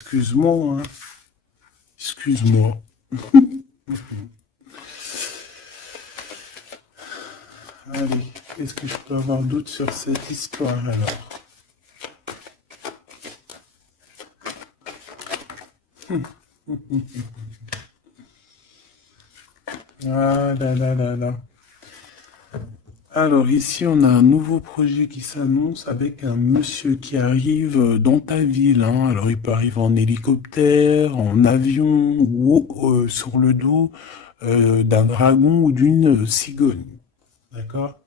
Excuse-moi, hein. Excuse-moi. Allez, qu'est-ce que je peux avoir d'autre sur cette histoire alors? Ah là là là là. Alors ici, on a un nouveau projet qui s'annonce avec un monsieur qui arrive dans ta ville, hein. Alors il peut arriver en hélicoptère, en avion ou sur le dos d'un dragon ou d'une cigogne. D'accord?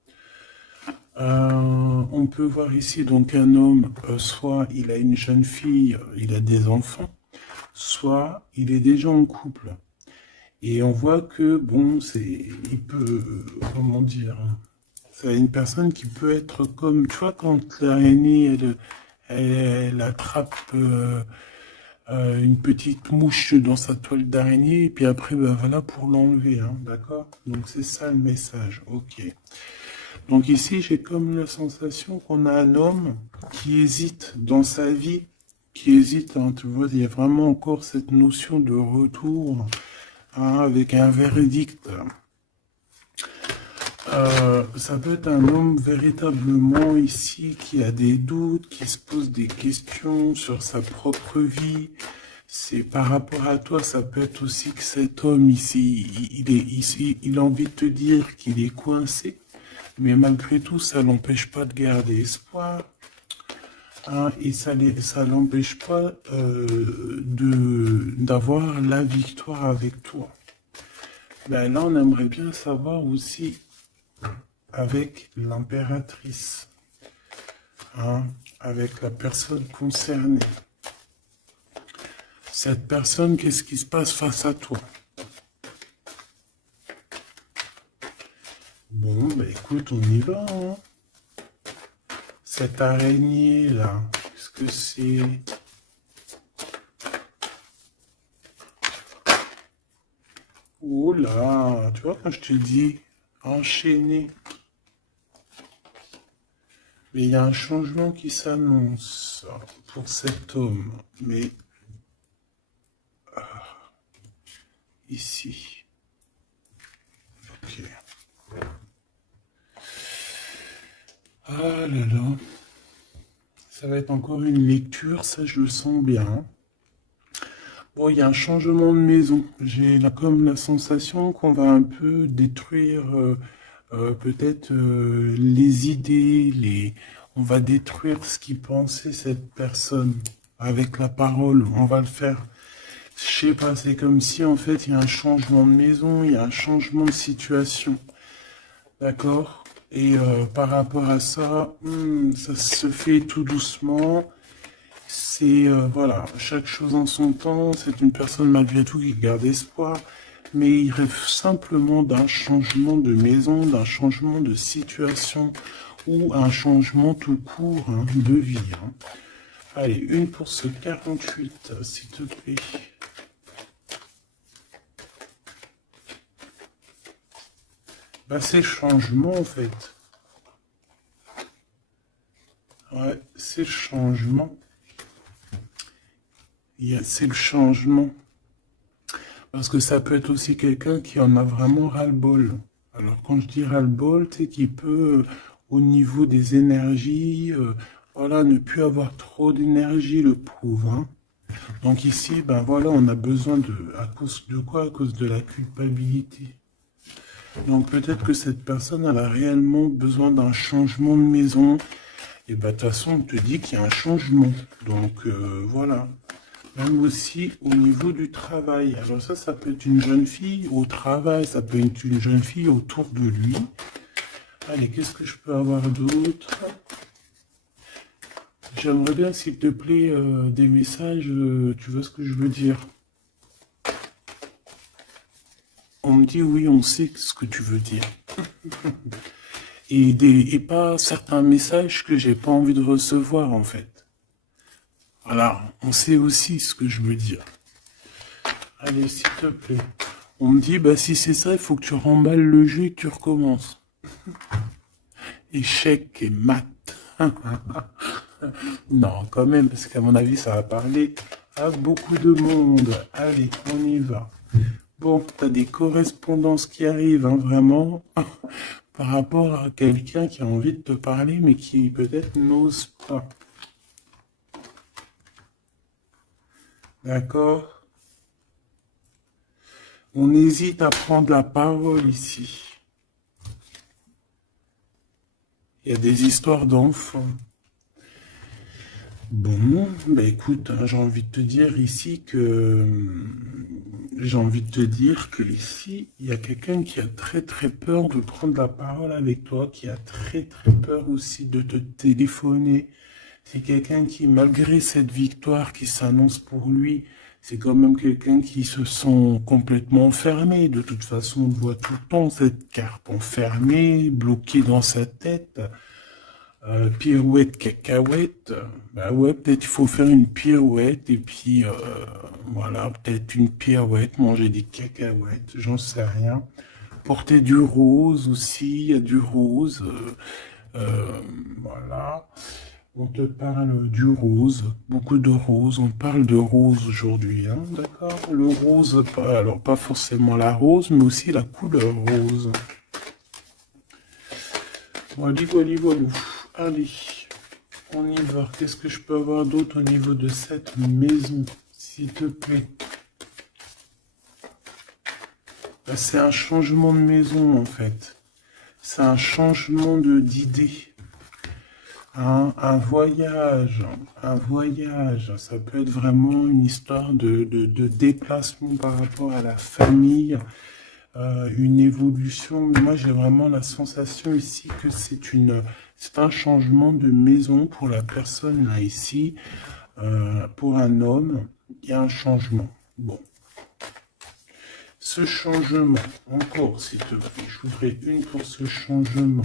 On peut voir ici donc un homme, soit il a une jeune fille, il a des enfants, soit il est déjà en couple. Et on voit que, bon, il peut, comment dire, c'est une personne qui peut être comme, tu vois, quand l'araignée, elle attrape une petite mouche dans sa toile d'araignée, et puis après, ben voilà, pour l'enlever, hein, d'accord? Donc c'est ça le message, ok. Donc ici, j'ai comme la sensation qu'on a un homme qui hésite dans sa vie, qui hésite, hein, tu vois, il y a vraiment encore cette notion de retour, hein, avec un verdict. Ça peut être un homme véritablement ici qui a des doutes, qui se pose des questions sur sa propre vie. C'est par rapport à toi, ça peut être aussi que cet homme ici, il est ici, il a envie de te dire qu'il est coincé, mais malgré tout, ça l'empêche pas de garder espoir. Hein, et ça l'empêche pas d'avoir la victoire avec toi. Ben là, on aimerait bien savoir aussi avec l'impératrice, hein, avec la personne concernée. Cette personne, qu'est-ce qui se passe face à toi? Bon, ben écoute, on y va, hein. Cette araignée-là, qu'est-ce que c'est? Oh là, tu vois, quand je te dis enchaîné, mais il y a un changement qui s'annonce pour cet homme. Mais ici, ok. Ah là là, ça va être encore une lecture, ça je le sens bien. Bon, il y a un changement de maison. J'ai comme la sensation qu'on va un peu détruire peut-être les idées, on va détruire ce qui pensait cette personne avec la parole. On va le faire. Je sais pas, c'est comme si en fait il y a un changement de maison, il y a un changement de situation. D'accord? Et par rapport à ça, ça se fait tout doucement. C'est, voilà, chaque chose en son temps. C'est une personne malgré tout qui garde espoir. Mais il rêve simplement d'un changement de maison, d'un changement de situation ou un changement tout court, hein, de vie, hein. Allez, une pour ce 48, s'il te plaît. Bah, c'est changement en fait. Ouais, c'est le changement. C'est le changement. Parce que ça peut être aussi quelqu'un qui en a vraiment ras-le-bol. Alors quand je dis ras-le-bol, c'est qu'il peut, au niveau des énergies, voilà, ne plus avoir trop d'énergie, le prouve, hein. Donc ici, ben voilà, on a besoin de, à cause de quoi? À cause de la culpabilité. Donc peut-être que cette personne, elle a réellement besoin d'un changement de maison. Et ben de toute façon, on te dit qu'il y a un changement. Donc voilà. Même aussi au niveau du travail. Alors ça peut être une jeune fille au travail, ça peut être une jeune fille autour de lui. Allez, qu'est-ce que je peux avoir d'autre? J'aimerais bien, s'il te plaît, des messages, tu vois ce que je veux dire? On me dit oui, on sait ce que tu veux dire. Et pas certains messages que j'ai pas envie de recevoir, en fait. Alors, on sait aussi ce que je veux dire. Allez, s'il te plaît. On me dit, bah si c'est ça, il faut que tu remballes le jeu et que tu recommences. Échec et mat. Non, quand même, parce qu'à mon avis, ça va parler à beaucoup de monde. Allez, on y va. Bon, tu as des correspondances qui arrivent, hein, vraiment, par rapport à quelqu'un qui a envie de te parler, mais qui peut-être n'ose pas. D'accord? On hésite à prendre la parole ici. Il y a des histoires d'enfants. Bon, bah écoute, hein, j'ai envie de te dire ici que ici, il y a quelqu'un qui a très très peur de prendre la parole avec toi, qui a très très peur aussi de te téléphoner. C'est quelqu'un qui, malgré cette victoire qui s'annonce pour lui, c'est quand même quelqu'un qui se sent complètement enfermé. De toute façon, on voit tout le temps cette carte enfermée, bloquée dans sa tête. Pirouette, cacahuète, bah ouais, peut-être il faut faire une pirouette et puis voilà, peut-être une pirouette, manger des cacahuètes, j'en sais rien. Porter du rose aussi, il y a du rose, voilà. On te parle du rose, beaucoup de rose, on parle de rose aujourd'hui, hein, d'accord? Le rose, alors pas forcément la rose, mais aussi la couleur rose. Voilà, voilà. Allez, on y va. Qu'est-ce que je peux avoir d'autre au niveau de cette maison, s'il te plaît? C'est un changement de maison, en fait. C'est un changement d'idée. Un voyage. Ça peut être vraiment une histoire de déplacement par rapport à la famille. Une évolution. Moi, j'ai vraiment la sensation ici que c'est un changement de maison pour la personne là ici. Pour un homme, il y a un changement. Bon. Ce changement, encore s'il te plaît, je voudrais une pour ce changement.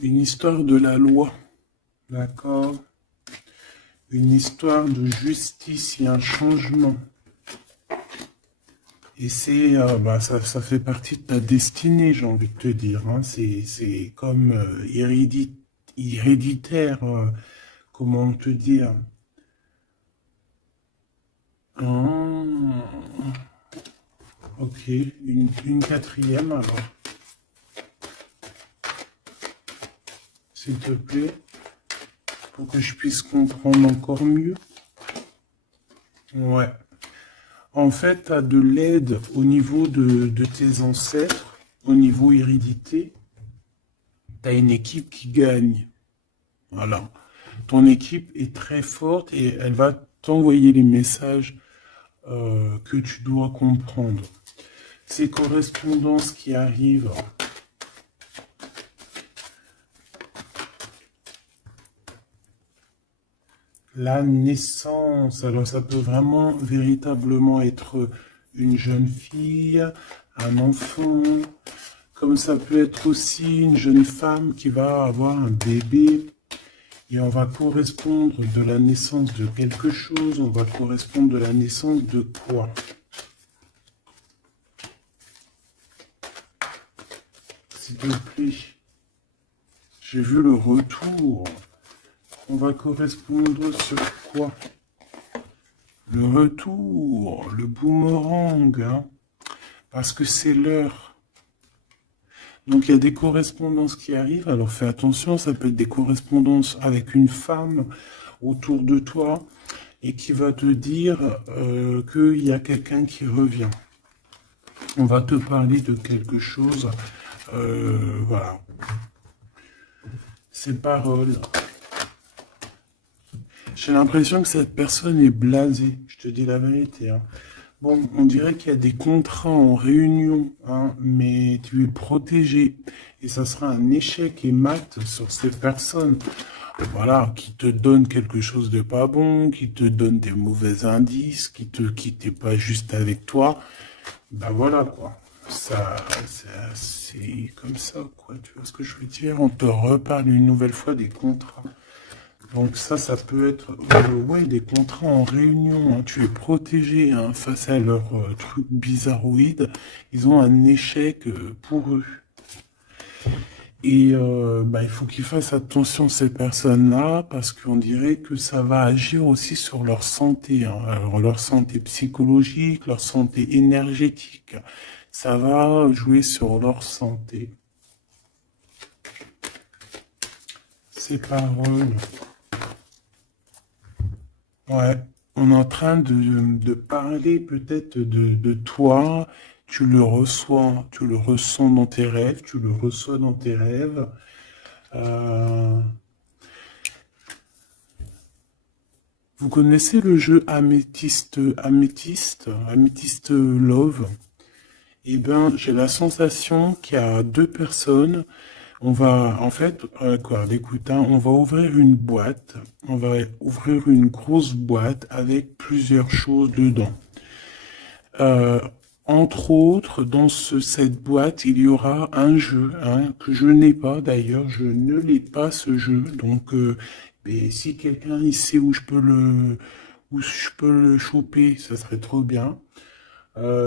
Une histoire de la loi. D'accord? Une histoire de justice, il y a un changement. Et c'est, ça fait partie de ta destinée, j'ai envie de te dire. Hein. C'est comme héréditaire, comment te dire. Ok, une quatrième alors. S'il te plaît, pour que je puisse comprendre encore mieux. Ouais. En fait, tu as de l'aide au niveau de tes ancêtres, au niveau hérédité. Tu as une équipe qui gagne. Voilà. Ton équipe est très forte et elle va t'envoyer les messages que tu dois comprendre. Ces correspondances qui arrivent. La naissance, alors ça peut vraiment véritablement être une jeune fille, un enfant, comme ça peut être aussi une jeune femme qui va avoir un bébé, et on va correspondre de la naissance de quelque chose, on va correspondre de la naissance de quoi? S'il te plaît, j'ai vu le retour. On va correspondre sur quoi? Le retour, le boomerang, hein, parce que c'est l'heure. Donc il y a des correspondances qui arrivent, alors fais attention, ça peut être des correspondances avec une femme autour de toi et qui va te dire qu'il y a quelqu'un qui revient. On va te parler de quelque chose, voilà. Ces paroles. J'ai l'impression que cette personne est blasée, je te dis la vérité. Hein. Bon, on dirait qu'il y a des contrats en réunion, hein, mais tu es protégé. Et ça sera un échec et mat sur ces personnes, voilà, qui te donnent quelque chose de pas bon, qui te donnent des mauvais indices, qui te quittent pas juste avec toi. Ben voilà, quoi. Ça, c'est comme ça, quoi. Tu vois ce que je veux dire? On te reparle une nouvelle fois des contrats. Donc ça peut être ouais, des contrats en réunion. Hein. Tu es protégé hein, face à leurs trucs bizarroïdes. Ils ont un échec pour eux. Et il faut qu'ils fassent attention ces personnes-là parce qu'on dirait que ça va agir aussi sur leur santé, hein. Alors, leur santé psychologique, leur santé énergétique. Ça va jouer sur leur santé. Ces paroles. Ouais. On est en train de parler peut-être de toi. Tu le ressens dans tes rêves, tu le reçois dans tes rêves. Euh, Vous connaissez le jeu Améthyste Love? Eh bien, j'ai la sensation qu'il y a deux personnes. On va, en fait, écoute, hein, on va ouvrir une boîte. On va ouvrir une grosse boîte avec plusieurs choses dedans. Euh, Entre autres, dans cette boîte, il y aura un jeu, hein, que je n'ai pas d'ailleurs. Je ne l'ai pas ce jeu. Donc, mais si quelqu'un il sait où je peux le choper, ça serait trop bien.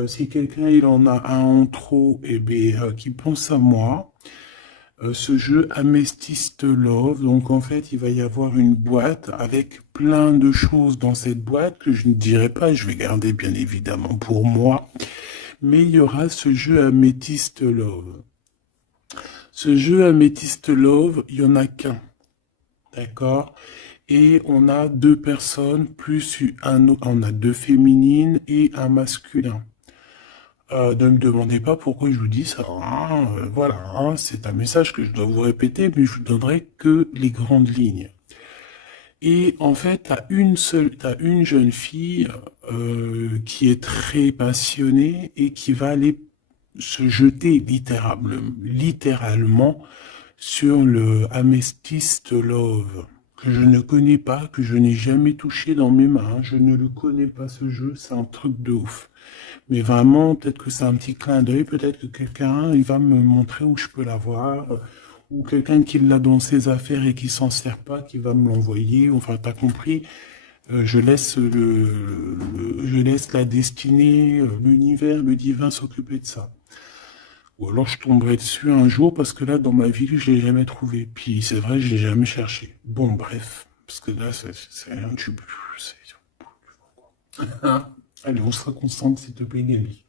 Si quelqu'un il en a un en trop, et qui pense à moi. Ce jeu Amethyst Love, donc en fait il va y avoir une boîte avec plein de choses dans cette boîte que je ne dirai pas, je vais garder bien évidemment pour moi, mais il y aura ce jeu Amethyst Love. Ce jeu Amethyst Love, il y en a qu'un, d'accord? Et on a deux personnes, on a deux féminines et un masculin. Ne me demandez pas pourquoi je vous dis ça, hein. Voilà, hein, c'est un message que je dois vous répéter, mais je vous donnerai que les grandes lignes. Et en fait, t'as une jeune fille qui est très passionnée et qui va aller se jeter littéralement sur le Amethyst Love, que je ne connais pas, que je n'ai jamais touché dans mes mains. Je ne le connais pas ce jeu, c'est un truc de ouf. Mais vraiment, peut-être que c'est un petit clin d'œil, peut-être que quelqu'un, il va me montrer où je peux l'avoir, ou quelqu'un qui l'a dans ses affaires et qui s'en sert pas, qui va me l'envoyer. Enfin, t'as compris. Je laisse la destinée, l'univers, le divin s'occuper de ça. Ou alors je tomberai dessus un jour parce que là, dans ma vie, je l'ai jamais trouvé. Puis c'est vrai, je l'ai jamais cherché. Bon, bref, parce que là, c'est un tube. Allez, on se concentre, s'il te plaît, Nelly.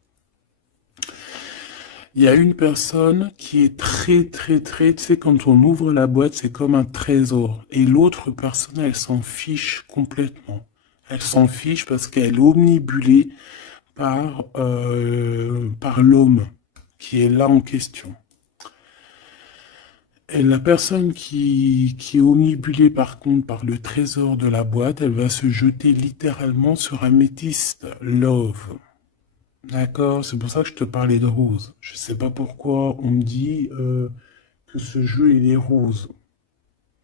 Il y a une personne qui est très, tu sais, quand on ouvre la boîte, c'est comme un trésor. Et l'autre personne, elle s'en fiche complètement. Elle s'en fiche parce qu'elle est omnibulée par l'homme qui est là en question. Et la personne qui est omnibulée par contre par le trésor de la boîte, elle va se jeter littéralement sur Amethyst Love. D'accord, c'est pour ça que je te parlais de rose. Je sais pas pourquoi on me dit que ce jeu il est rose.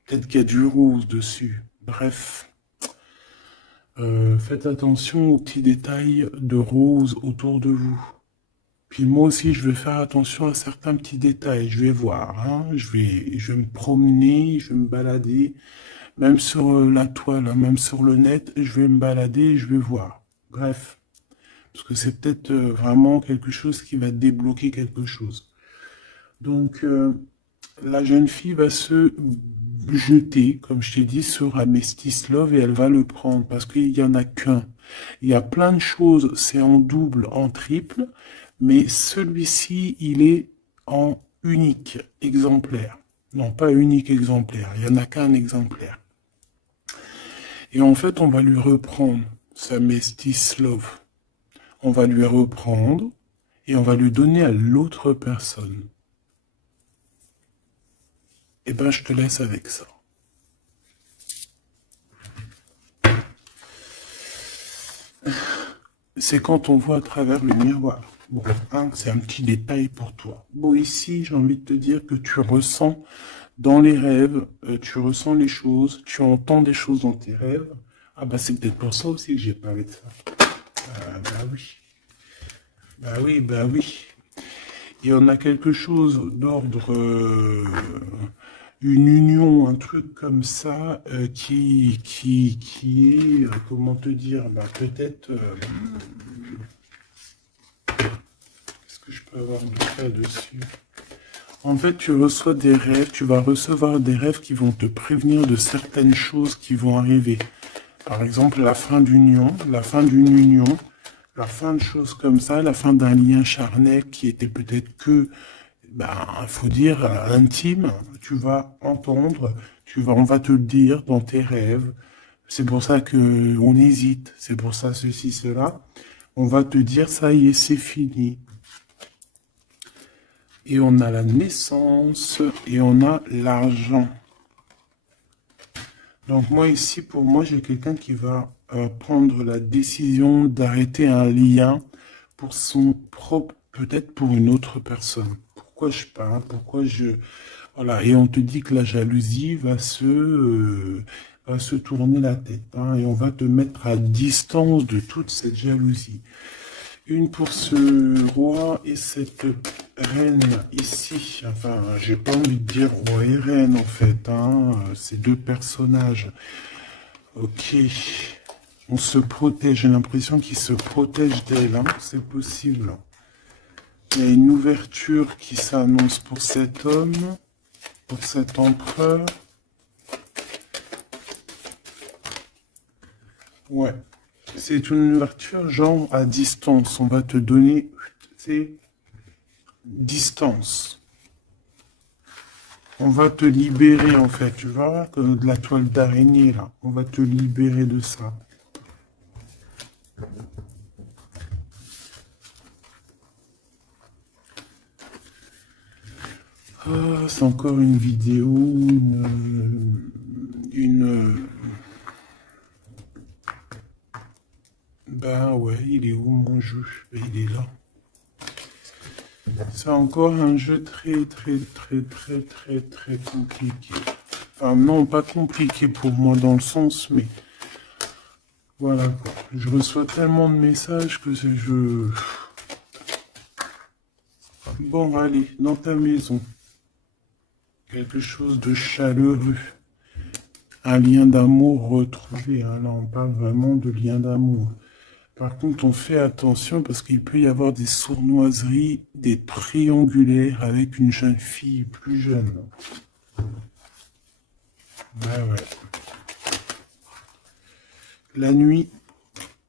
Peut-être qu'il y a du rose dessus. Bref, faites attention aux petits détails de rose autour de vous. Puis moi aussi, je vais faire attention à certains petits détails. Je vais voir, hein. Je vais me promener, je vais me balader, même sur la toile, hein, même sur le net, je vais me balader et je vais voir. Bref. Parce que c'est peut-être vraiment quelque chose qui va débloquer quelque chose. Donc, la jeune fille va se jeter, comme je t'ai dit, sur Amethyst Love et elle va le prendre parce qu'il n'y en a qu'un. Il y a plein de choses, c'est en double, en triple, mais celui-ci, il est en unique exemplaire. Non, pas unique exemplaire, il n'y en a qu'un exemplaire. Et en fait, on va lui reprendre sa Amethyst Love. On va lui reprendre et on va lui donner à l'autre personne. Eh ben, je te laisse avec ça. C'est quand on voit à travers le miroir. Bon, hein, c'est un petit détail pour toi. Bon, ici, j'ai envie de te dire que tu ressens dans les rêves, tu ressens les choses, tu entends des choses dans tes rêves. Ah bah c'est peut-être pour ça aussi que j'ai parlé de ça. Bah oui. Bah oui, bah oui. Et on a quelque chose d'ordre, une union, un truc comme ça, qui est, comment te dire, bah peut-être, est-ce que je peux avoir du cas dessus? En fait, tu reçois des rêves, tu vas recevoir des rêves qui vont te prévenir de certaines choses qui vont arriver. Par exemple, la fin d'une union, la fin de choses comme ça, la fin d'un lien charnel qui était peut-être que, ben, faut dire, intime. Tu vas entendre, on va te le dire dans tes rêves. C'est pour ça que on hésite. C'est pour ça ceci, cela. On va te dire, ça y est, c'est fini. Et on a la naissance et on a l'argent. Donc moi ici, pour moi, j'ai quelqu'un qui va prendre la décision d'arrêter un lien pour son propre, peut-être pour une autre personne. Pourquoi je parle, pourquoi je... Voilà, et on te dit que la jalousie va se tourner la tête, hein, et on va te mettre à distance de toute cette jalousie. Une pour ce roi et cette reine ici. Enfin, j'ai pas envie de dire roi et reine en fait, hein, ces deux personnages. Ok, on se protège, j'ai l'impression qu'ils se protègent d'elle, hein, c'est possible. Il y a une ouverture qui s'annonce pour cet homme, pour cet empereur. Ouais, c'est une ouverture genre à distance. On va te donner, c'est distance. On va te libérer en fait, tu vois, comme de la toile d'araignée là. On va te libérer de ça. Ah, c'est encore une vidéo, Ben ouais, il est où mon jeu? Ben, il est là. C'est encore un jeu très compliqué. Enfin non, pas compliqué pour moi dans le sens, mais voilà quoi. Je reçois tellement de messages que je... Bon, allez, dans ta maison. Quelque chose de chaleureux. Un lien d'amour retrouvé. Hein. Là, on parle vraiment de lien d'amour. Par contre, on fait attention parce qu'il peut y avoir des sournoiseries, des triangulaires avec une jeune fille plus jeune. Ouais. La nuit,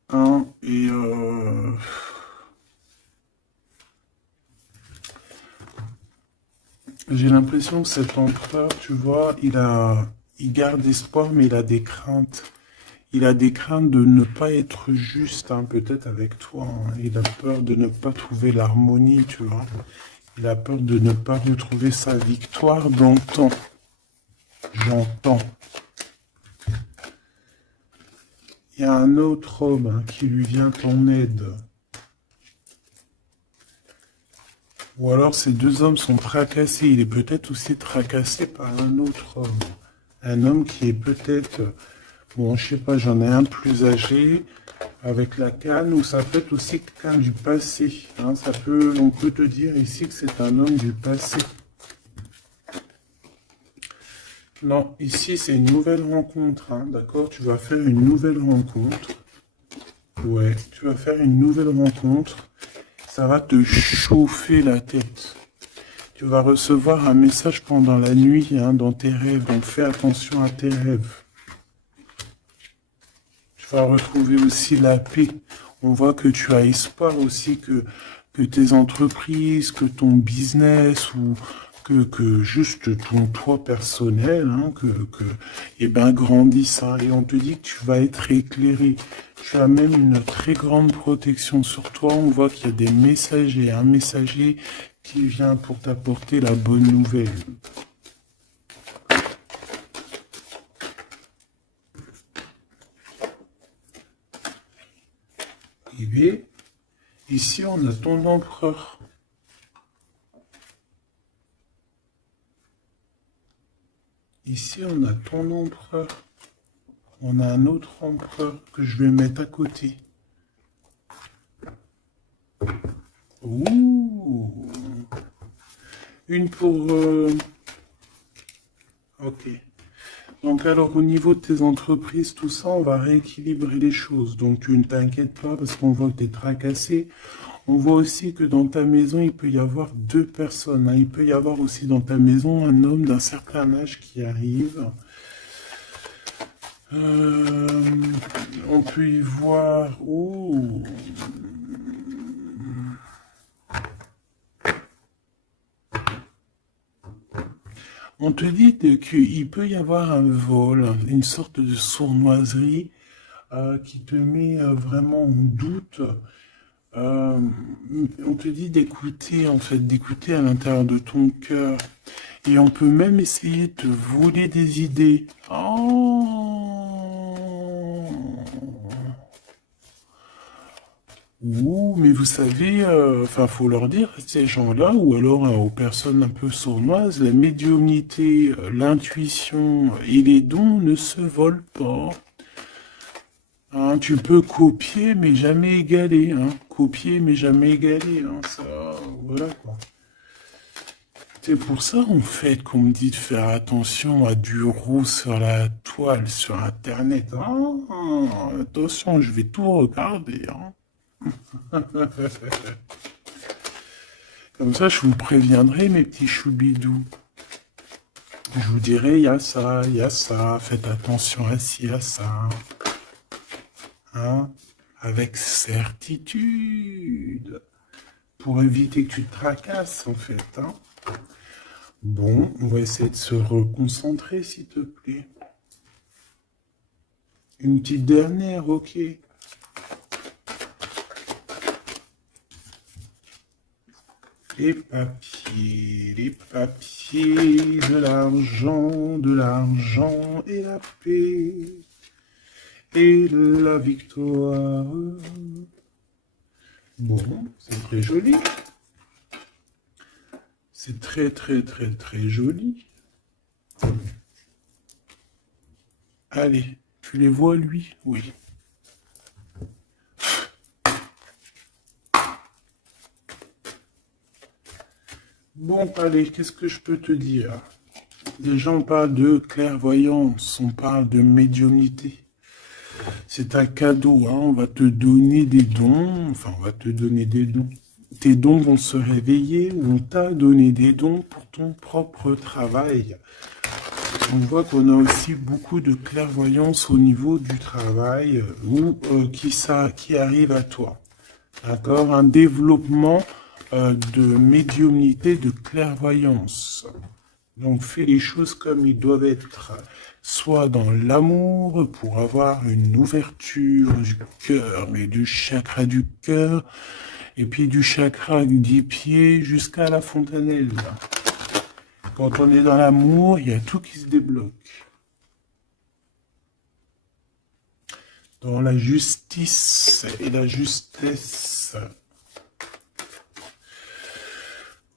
hein, et j'ai l'impression que cet empereur, tu vois, il garde espoir, mais il a des craintes. Il a des craintes de ne pas être juste, hein, peut-être avec toi. Hein. Il a peur de ne pas trouver l'harmonie, tu vois. Il a peur de ne pas retrouver sa victoire dans le temps. J'entends. Il y a un autre homme, hein, qui lui vient en aide. Ou alors ces deux hommes sont tracassés. Il est peut-être aussi tracassé par un autre homme. Un homme qui est peut-être... Bon, je sais pas, j'en ai un plus âgé, avec la canne, ou ça peut être aussi quelqu'un du passé. Hein, on peut te dire ici que c'est un homme du passé. Non, ici c'est une nouvelle rencontre, hein, d'accord? Tu vas faire une nouvelle rencontre. Ouais, tu vas faire une nouvelle rencontre. Ça va te chauffer la tête. Tu vas recevoir un message pendant la nuit, hein, dans tes rêves. Donc fais attention à tes rêves. Tu vas retrouver aussi la paix. On voit que tu as espoir aussi que tes entreprises, que ton business ou que juste ton toi personnel, hein, eh ben, grandisse. Hein, et on te dit que tu vas être éclairé. Tu as même une très grande protection sur toi. On voit qu'il y a des messagers, un messager qui vient pour t'apporter la bonne nouvelle. Et bien, ici, on a ton empereur. Ici, on a ton empereur. On a un autre empereur que je vais mettre à côté. Ouh. Une pour... Ok. Donc alors au niveau de tes entreprises, tout ça, on va rééquilibrer les choses. Donc tu ne t'inquiètes pas parce qu'on voit que tu es tracassé. On voit aussi que dans ta maison, il peut y avoir deux personnes, hein. Il peut y avoir aussi dans ta maison un homme d'un certain âge qui arrive. On peut y voir... Oh, on te dit qu'il peut y avoir un vol, une sorte de sournoiserie qui te met vraiment en doute. Euh, on te dit d'écouter, en fait, d'écouter à l'intérieur de ton cœur. Et on peut même essayer de te voler des idées. Oh. Ouh, mais vous savez, enfin, faut leur dire, ces gens-là, ou alors aux personnes un peu sournoises, la médiumnité, l'intuition et les dons ne se volent pas. Hein, tu peux copier, mais jamais égaler. Hein. Copier, mais jamais égaler. Hein. Ça, voilà quoi. C'est pour ça, en fait, qu'on me dit de faire attention à du roux sur la toile, sur Internet. Ah, attention, je vais tout regarder. Hein. Comme ça, je vous préviendrai, mes petits choubidous. Je vous dirai, il y a ça, faites attention à ci, à ça. Hein, avec certitude. Pour éviter que tu te tracasses, en fait. Hein. Bon, on va essayer de se reconcentrer, s'il te plaît. Une petite dernière, ok. Les papiers, de l'argent et la paix. Et la victoire. Bon, c'est très joli. C'est très, très, très, très joli. Allez, tu les vois, lui? Oui. Bon, allez, qu'est-ce que je peux te dire? Déjà, on parle de clairvoyance, on parle de médiumnité. C'est un cadeau, hein. On va te donner des dons, enfin, on va te donner des dons. Tes dons vont se réveiller, ou on t'a donné des dons pour ton propre travail. On voit qu'on a aussi beaucoup de clairvoyance au niveau du travail qui arrive à toi. D'accord? Un développement de médiumnité, de clairvoyance. Donc fais les choses comme ils doivent être. Soit dans l'amour pour avoir une ouverture du cœur, mais du chakra du cœur, et puis du chakra des pieds jusqu'à la fontanelle. Quand on est dans l'amour, il y a tout qui se débloque. Dans la justice et la justesse.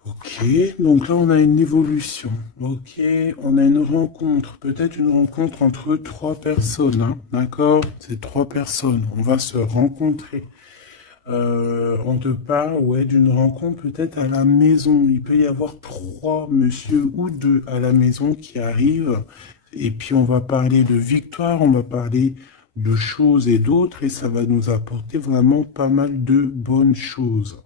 Ok, donc là on a une évolution. Ok, on a une rencontre, peut-être une rencontre entre trois personnes. Hein, d'accord? C'est trois personnes. On va se rencontrer. On te parle, ouais, d'une rencontre peut-être à la maison. Il peut y avoir trois monsieur ou deux à la maison qui arrivent. Et puis on va parler de victoire, on va parler de choses et d'autres. Et ça va nous apporter vraiment pas mal de bonnes choses.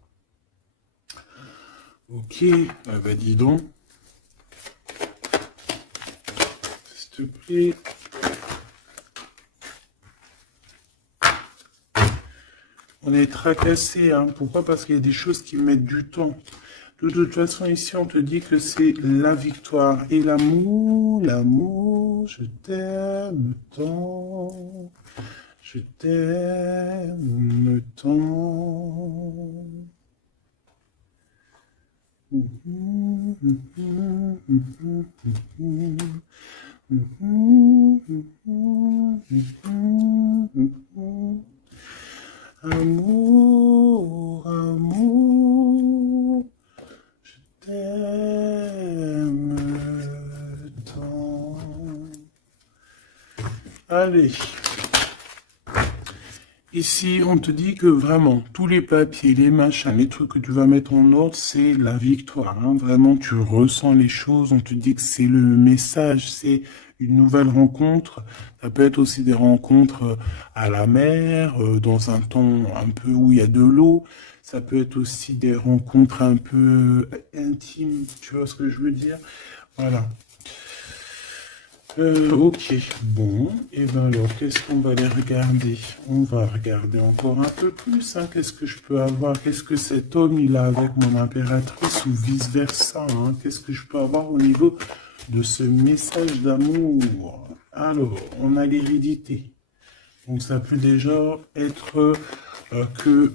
Ok, bah dis donc. S'il te plaît. On est tracassé, hein. Pourquoi? Parce qu'il y a des choses qui mettent du temps. De toute façon, ici, on te dit que c'est la victoire et l'amour. L'amour, je t'aime tant. Je t'aime tant. Amour, amour, je t'aime tant. Allez. Ici, on te dit que vraiment, tous les papiers, les machins, les trucs que tu vas mettre en ordre, c'est la victoire. Hein. Vraiment, tu ressens les choses. On te dit que c'est le message, c'est une nouvelle rencontre. Ça peut être aussi des rencontres à la mer, dans un temps un peu où il y a de l'eau. Ça peut être aussi des rencontres un peu intimes, tu vois ce que je veux dire? Voilà. Ok, bon, et ben alors, qu'est-ce qu'on va aller regarder? On va regarder encore un peu plus, hein. Qu'est-ce que je peux avoir? Qu'est-ce que cet homme, il a avec mon impératrice ou vice-versa, hein? Qu'est-ce que je peux avoir au niveau de ce message d'amour? Alors, on a l'hérédité. Donc, ça peut déjà être que...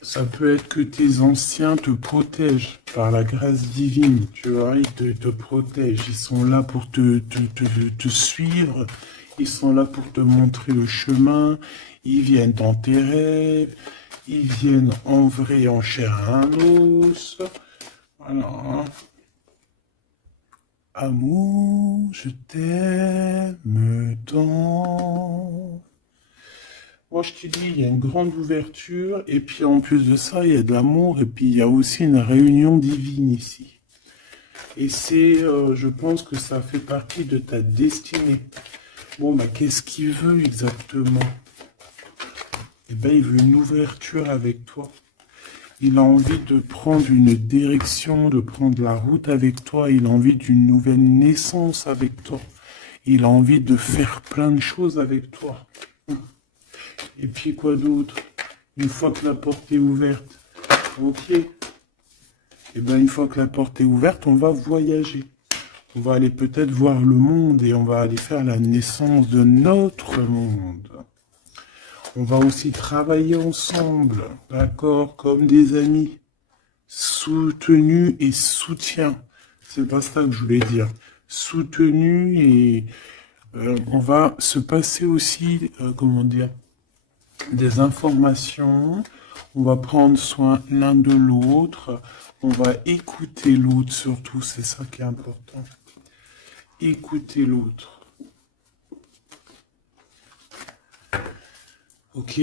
ça peut être que tes anciens te protègent par la grâce divine, tu vois, ils te protègent, ils sont là pour te suivre, ils sont là pour te montrer le chemin, ils viennent dans tes rêves, ils viennent en vrai, en chair et en os. Voilà. Amour, je t'aime tant. Moi, je te dis, il y a une grande ouverture, et puis en plus de ça, il y a de l'amour, et puis il y a aussi une réunion divine ici. Et c'est, je pense que ça fait partie de ta destinée. Bon, bah, qu'est-ce qu'il veut exactement? Eh ben, il veut une ouverture avec toi. Il a envie de prendre une direction, de prendre la route avec toi. Il a envie d'une nouvelle naissance avec toi. Il a envie de faire plein de choses avec toi. Et puis quoi d'autre? Une fois que la porte est ouverte, ok. Et bien une fois que la porte est ouverte, on va voyager. On va aller peut-être voir le monde et on va aller faire la naissance de notre monde. On va aussi travailler ensemble, d'accord, comme des amis, soutenus et soutien. C'est pas ça que je voulais dire. Soutenus et on va se passer aussi, comment dire, des informations, on va prendre soin l'un de l'autre, on va écouter l'autre surtout, c'est ça qui est important. Écouter l'autre. Ok,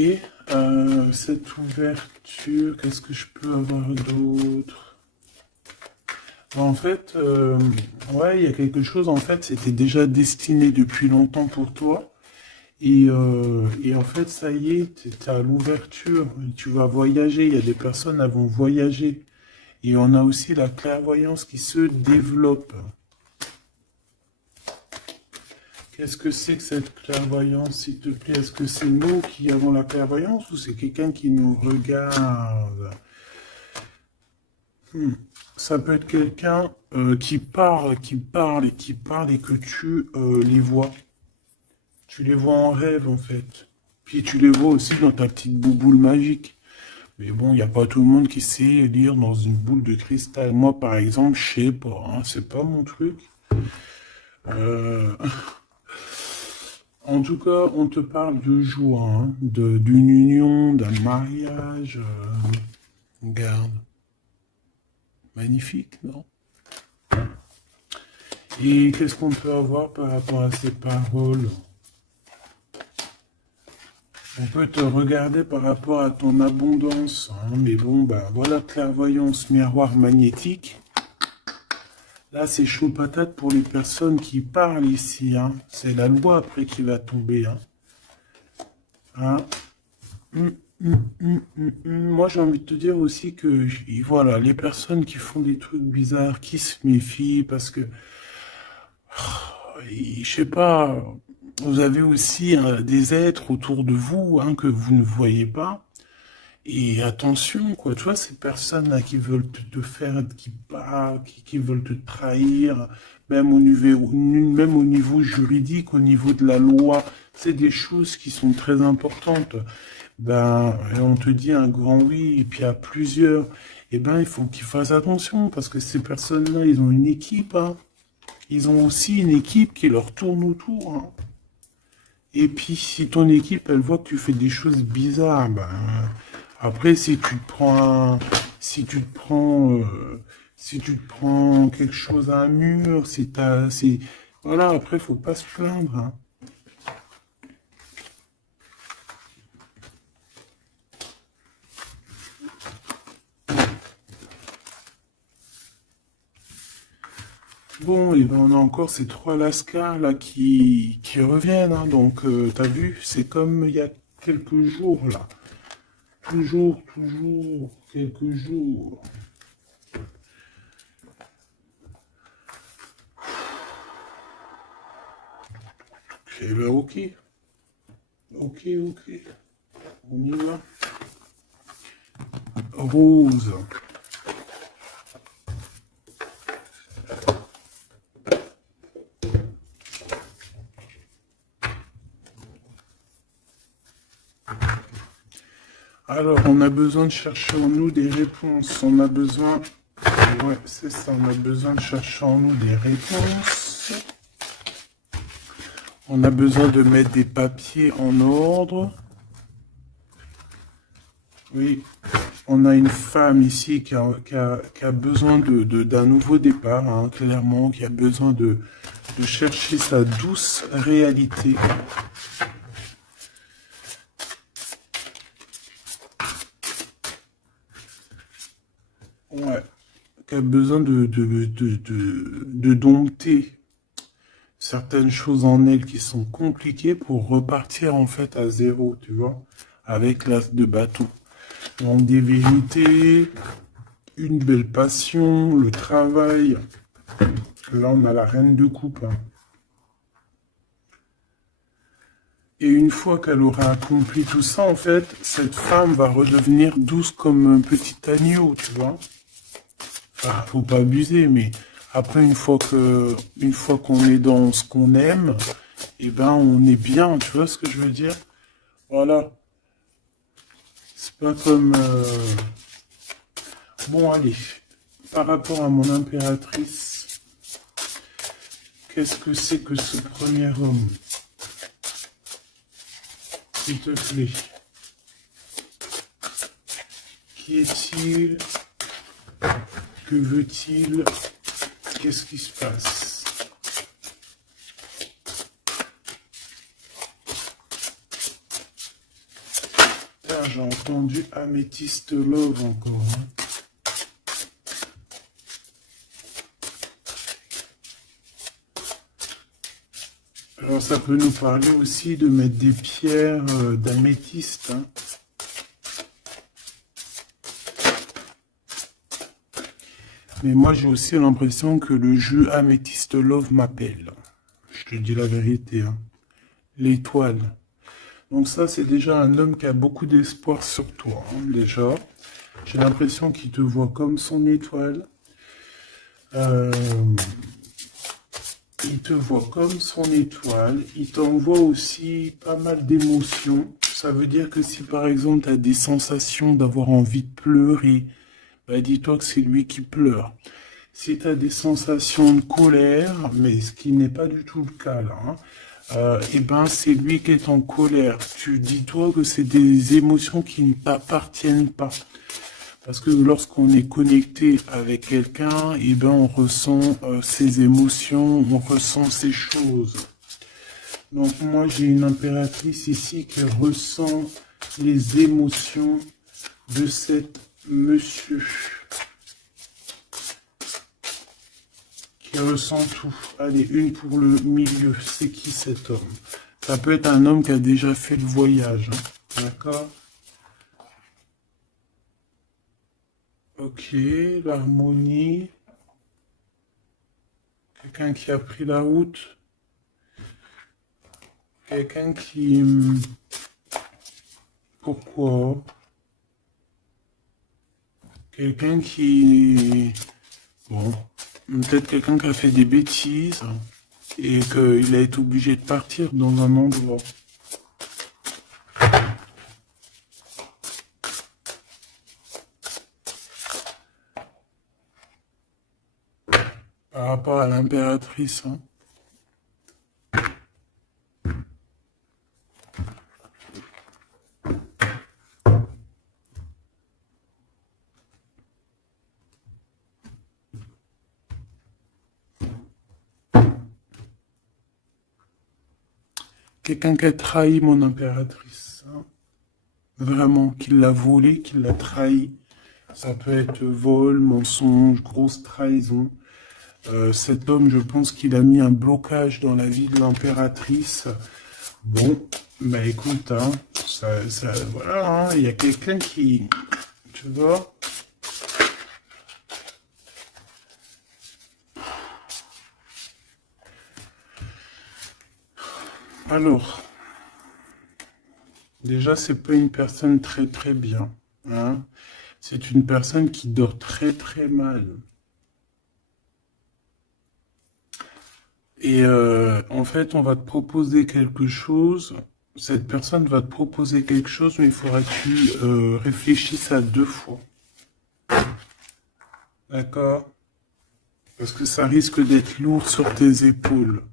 cette ouverture, qu'est-ce que je peux avoir d'autre? En fait, ouais, il y a quelque chose, en fait, c'était déjà destiné depuis longtemps pour toi. Et en fait, ça y est, tu es à l'ouverture, tu vas voyager, il y a des personnes qui vont voyager. Et on a aussi la clairvoyance qui se développe. Qu'est-ce que c'est que cette clairvoyance, s'il te plaît? Est-ce que c'est nous qui avons la clairvoyance ou c'est quelqu'un qui nous regarde? Ça peut être quelqu'un qui parle et que tu les vois. Tu les vois en rêve, en fait. Puis tu les vois aussi dans ta petite bouboule magique. Mais bon, il n'y a pas tout le monde qui sait lire dans une boule de cristal. Moi, par exemple, je sais pas, hein, c'est pas mon truc. Euh, En tout cas, on te parle de joie, hein, d'une union, d'un mariage. Regarde. Magnifique, non? Et qu'est-ce qu'on peut avoir par rapport à ces paroles? On peut te regarder par rapport à ton abondance, hein, mais bon, bah voilà, clairvoyance, miroir magnétique. Là, c'est chaud patate pour les personnes qui parlent ici, hein. C'est la loi après qui va tomber, hein. Hein. Moi, j'ai envie de te dire aussi que, voilà, les personnes qui font des trucs bizarres, qui se méfient, parce que, je sais pas, vous avez aussi des êtres autour de vous, hein, que vous ne voyez pas. Et attention, quoi, tu vois, ces personnes-là qui veulent te faire, qui parlent, qui veulent te trahir, même au niveau juridique, au niveau de la loi, c'est des choses qui sont très importantes. Ben, on te dit un grand oui, et puis à plusieurs, eh ben, il faut qu'ils fassent attention, parce que ces personnes-là, ils ont une équipe, hein. Ils ont aussi une équipe qui leur tourne autour, hein. Et puis, si ton équipe, elle voit que tu fais des choses bizarres, ben, après, si tu te prends quelque chose à un mur, voilà, après, faut pas se plaindre, hein. Bon, et ben on a encore ces trois lascars là qui reviennent, hein. Donc, t'as vu, c'est comme il y a quelques jours là. toujours, quelques jours. Eh ben ok. Ok. On y va. Rose. Alors, on a besoin de chercher en nous des réponses. On a besoin... Ouais, c'est ça. On a besoin de chercher en nous des réponses. On a besoin de mettre des papiers en ordre. Oui, on a une femme ici qui a besoin d'un nouveau départ, hein, clairement, qui a besoin de chercher sa douce réalité. Ouais, qui a besoin de dompter certaines choses en elle qui sont compliquées pour repartir en fait à zéro, tu vois, avec l'as de bâton. Donc des vérités, une belle passion, le travail. Là, on a la reine de coupe. Hein. Et une fois qu'elle aura accompli tout ça, en fait, cette femme va redevenir douce comme un petit agneau, tu vois. Enfin, faut pas abuser, mais après, une fois qu'on est dans ce qu'on aime, eh ben, on est bien, tu vois ce que je veux dire? Voilà. C'est pas comme... Bon, allez. Par rapport à mon impératrice, qu'est-ce que c'est que ce premier homme? S'il te plaît. Qui est-il? Que veut-il? Qu'est-ce qui se passe? J'ai entendu Amethyst Love encore. Hein. Alors ça peut nous parler aussi de mettre des pierres d'améthyste. Hein. Mais moi j'ai aussi l'impression que le jeu Amethyst Love m'appelle. Je te dis la vérité. Hein. L'étoile. Donc ça c'est déjà un homme qui a beaucoup d'espoir sur toi. Hein, déjà. J'ai l'impression qu'il te voit comme son étoile. Il te voit comme son étoile, il t'envoie aussi pas mal d'émotions. Ça veut dire que si par exemple tu as des sensations d'avoir envie de pleurer, bah dis-toi que c'est lui qui pleure. Si tu as des sensations de colère, mais ce qui n'est pas du tout le cas là, hein, et ben c'est lui qui est en colère. Tu dis-toi que c'est des émotions qui ne t'appartiennent pas. Parce que lorsqu'on est connecté avec quelqu'un, eh ben on ressent ses émotions, on ressent ses choses. Donc moi j'ai une impératrice ici qui ressent les émotions de cet monsieur. Qui ressent tout. Allez, une pour le milieu. C'est qui cet homme? Ça peut être un homme qui a déjà fait le voyage. Hein. D'accord? Ok, l'harmonie. Quelqu'un qui a pris la route. Quelqu'un qui... Pourquoi? Quelqu'un qui... Bon, peut-être quelqu'un qui a fait des bêtises et qu'il a été obligé de partir dans un endroit. Par rapport à l'impératrice, hein. Quelqu'un qui a trahi mon impératrice. Hein. Vraiment, qui l'a volé, qui l'a trahi. Ça peut être vol, mensonge, grosse trahison. Cet homme, je pense qu'il a mis un blocage dans la vie de l'impératrice. Bon, bah écoute, hein, voilà, hein, il y a quelqu'un qui, tu vois, alors, déjà, c'est pas une personne très très bien, hein, c'est une personne qui dort très très mal. Et en fait, on va te proposer quelque chose. Cette personne va te proposer quelque chose, mais il faudra que tu réfléchisses à deux fois. D'accord? Parce que ça risque d'être lourd sur tes épaules.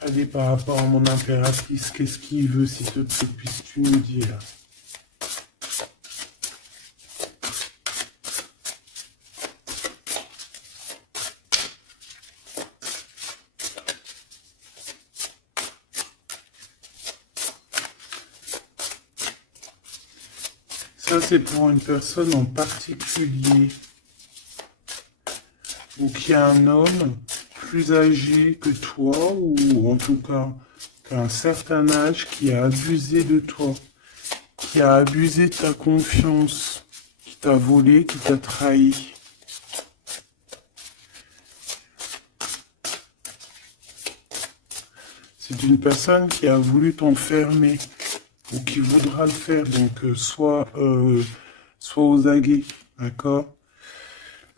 Allez, par rapport à mon impératrice, qu'est-ce qu'il veut, s'il te plaît, puisses-tu nous dire? Ça, c'est pour une personne en particulier. Ou qu'il y a un homme plus âgé que toi, ou en tout cas qu'à un certain âge, qui a abusé de toi, qui a abusé de ta confiance, qui t'a volé, qui t'a trahi. C'est une personne qui a voulu t'enfermer, ou qui voudra le faire, donc soit aux aguets, d'accord?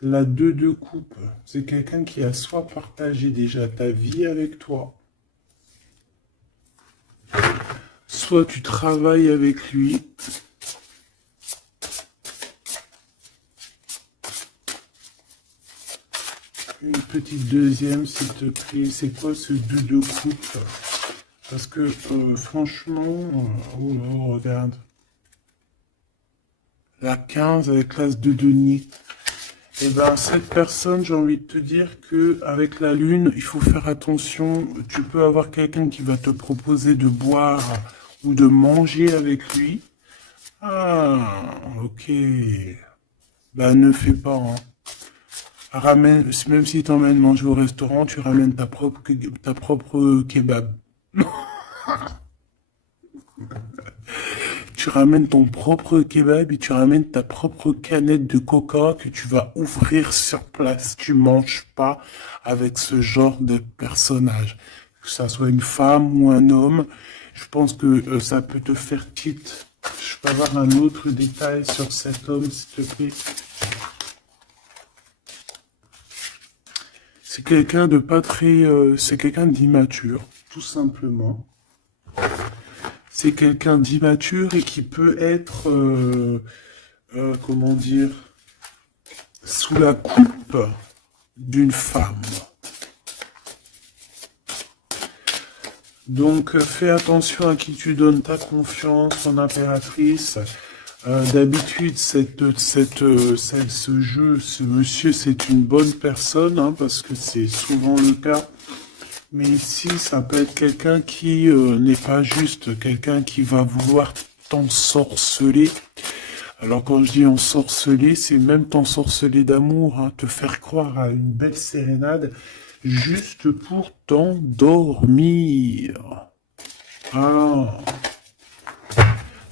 La 2 de coupe, c'est quelqu'un qui a soit partagé déjà ta vie avec toi, soit tu travailles avec lui. Une petite deuxième, s'il te plaît. C'est quoi ce 2 de coupe? Parce que franchement, oh là, regarde. La 15 avec l'as de denier. Et ben cette personne, j'ai envie de te dire que avec la lune, il faut faire attention. Tu peux avoir quelqu'un qui va te proposer de boire ou de manger avec lui. Ah, ok. Bah ne fais pas, hein. Ramène, même si t'emmènes manger au restaurant, tu ramènes ta propre kebab. Tu ramènes ton propre kebab et tu ramènes ta propre canette de coca que tu vas ouvrir sur place. Tu manges pas avec ce genre de personnage. Que ça soit une femme ou un homme, je pense que ça peut te faire tilt. Je peux avoir un autre détail sur cet homme, s'il te plaît. C'est quelqu'un de pas très... c'est quelqu'un d'immature, tout simplement. C'est quelqu'un d'immature et qui peut être, comment dire, sous la coupe d'une femme. Donc fais attention à qui tu donnes ta confiance, ton impératrice. D'habitude, ce jeu, ce monsieur, c'est une bonne personne, hein, parce que c'est souvent le cas. Mais ici, ça peut être quelqu'un qui n'est pas juste, quelqu'un qui va vouloir t'ensorceler. Alors quand je dis ensorceler, c'est même t'ensorceler d'amour, hein, te faire croire à une belle sérénade, juste pour t'endormir. Ah.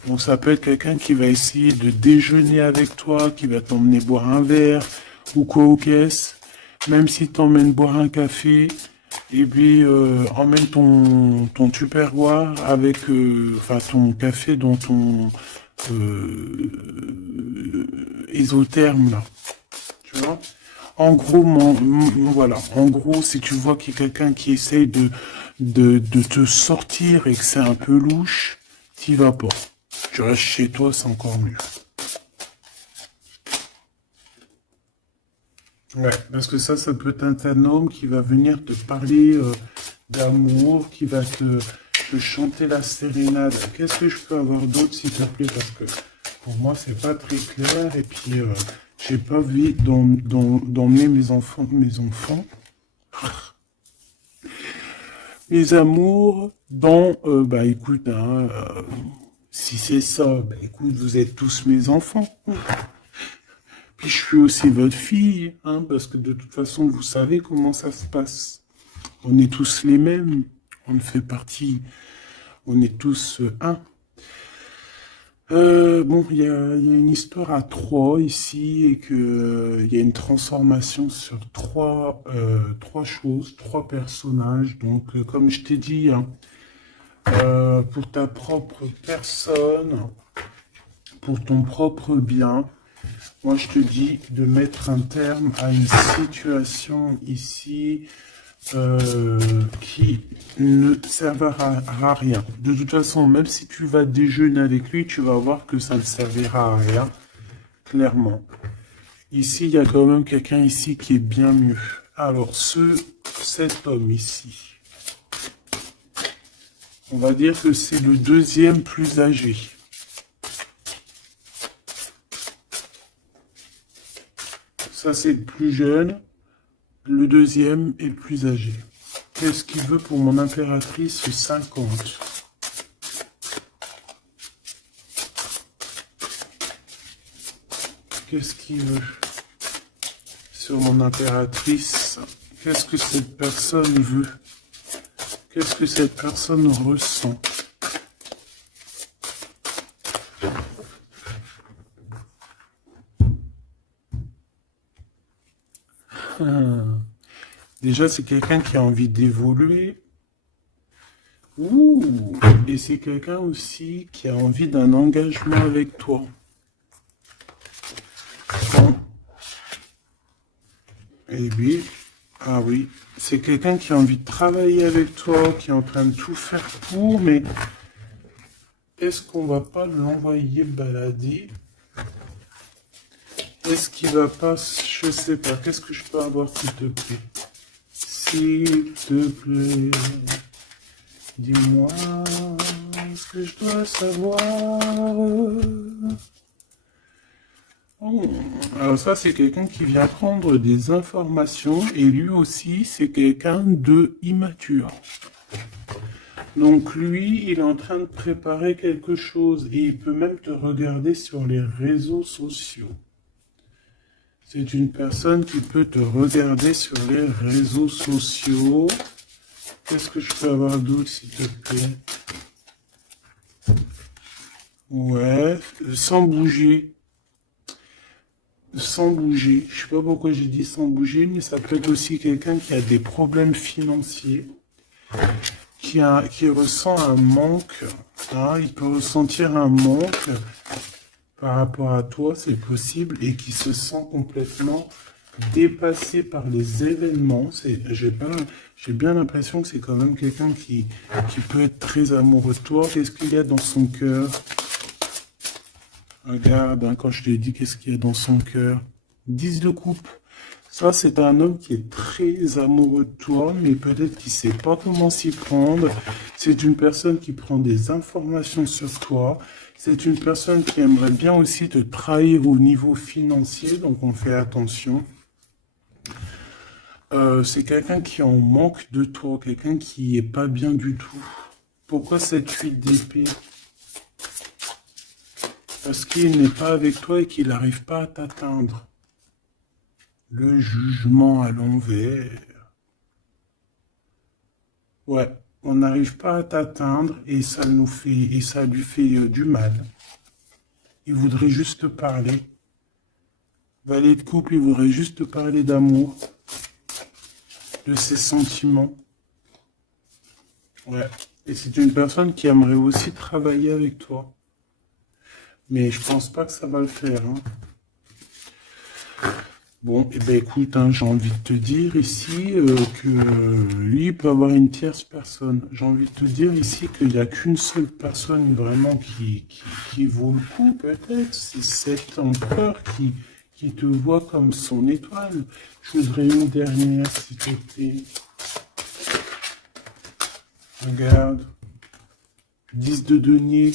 Donc ça peut être quelqu'un qui va essayer de déjeuner avec toi, qui va t'emmener boire un verre, ou quoi aux caisses. Même si t'emmènes boire un café, et puis emmène ton tupperware avec enfin ton café dans ton isotherme là. Tu vois? En gros, voilà. En gros, si tu vois qu'il y a quelqu'un qui essaye de te sortir et que c'est un peu louche, t'y vas pas. Tu restes chez toi, c'est encore mieux. Ouais, parce que ça peut être un homme qui va venir te parler d'amour, qui va te chanter la sérénade. Qu'est-ce que je peux avoir d'autre, s'il te plaît? Parce que pour moi, c'est pas très clair. Et puis, j'ai pas envie d'emmener mes amours, dans, bah écoute, hein, si c'est ça, bah écoute, vous êtes tous mes enfants. je suis aussi votre fille, hein, parce que de toute façon, vous savez comment ça se passe. On est tous les mêmes, on fait partie, on est tous un. Bon, il y a une histoire à trois ici et que il y a une transformation sur trois choses, trois personnages. Donc, comme je t'ai dit, hein, pour ta propre personne, pour ton propre bien, moi je te dis de mettre un terme à une situation ici qui ne servira à rien. De toute façon, même si tu vas déjeuner avec lui, tu vas voir que ça ne servira à rien, clairement. Ici, il y a quand même quelqu'un ici qui est bien mieux. Alors, cet homme ici, on va dire que c'est le deuxième plus âgé. Ça, c'est le plus jeune. Le deuxième est le plus âgé. Qu'est-ce qu'il veut pour mon impératrice 50? Qu'est-ce qu'il veut sur mon impératrice? Qu'est-ce que cette personne veut? Qu'est-ce que cette personne ressent? Déjà, c'est quelqu'un qui a envie d'évoluer. Ouh, et c'est quelqu'un aussi qui a envie d'un engagement avec toi. Bon. Et oui, ah oui, c'est quelqu'un qui a envie de travailler avec toi, qui est en train de tout faire pour, mais est-ce qu'on va pas l'envoyer balader? Est-ce qu'il va pas, je sais pas, qu'est-ce que je peux avoir s'il te plaît? S'il te plaît, dis-moi ce que je dois savoir. Oh. Alors ça, c'est quelqu'un qui vient prendre des informations et lui aussi, c'est quelqu'un de immature. Donc lui, il est en train de préparer quelque chose et il peut même te regarder sur les réseaux sociaux. C'est une personne qui peut te regarder sur les réseaux sociaux. Qu'est-ce que je peux avoir d'autre, s'il te plaît? Ouais, sans bouger. Sans bouger. Je sais pas pourquoi j'ai dit sans bouger, mais ça peut être aussi quelqu'un qui a des problèmes financiers, qui ressent un manque. Hein, il peut ressentir un manque par rapport à toi, c'est possible, et qui se sent complètement dépassé par les événements. J'ai bien l'impression que c'est quand même quelqu'un qui peut être très amoureux de toi. Qu'est-ce qu'il y a dans son cœur? Regarde, hein, quand je te dis qu'est-ce qu'il y a dans son cœur. 10 de coupe. Ça, c'est un homme qui est très amoureux de toi, mais peut-être qu'il ne sait pas comment s'y prendre. C'est une personne qui prend des informations sur toi. C'est une personne qui aimerait bien aussi te trahir au niveau financier, donc on fait attention. C'est quelqu'un qui en manque de toi, quelqu'un qui est pas bien du tout. Pourquoi cette 8 d'épée? Parce qu'il n'est pas avec toi et qu'il n'arrive pas à t'atteindre. Le jugement à l'envers. Ouais, on n'arrive pas à t'atteindre et ça lui fait du mal. Il voudrait juste parler. Valet de coupe, il voudrait juste parler d'amour, de ses sentiments. Ouais. Et c'est une personne qui aimerait aussi travailler avec toi. Mais je pense pas que ça va le faire. Hein. Bon, eh ben écoute, hein, j'ai envie de te dire ici que lui peut avoir une tierce personne. J'ai envie de te dire ici qu'il n'y a qu'une seule personne vraiment qui vaut le coup, peut-être. C'est cet empereur qui te voit comme son étoile. Je voudrais une dernière, s'il te plaît. Regarde. 10 de denier.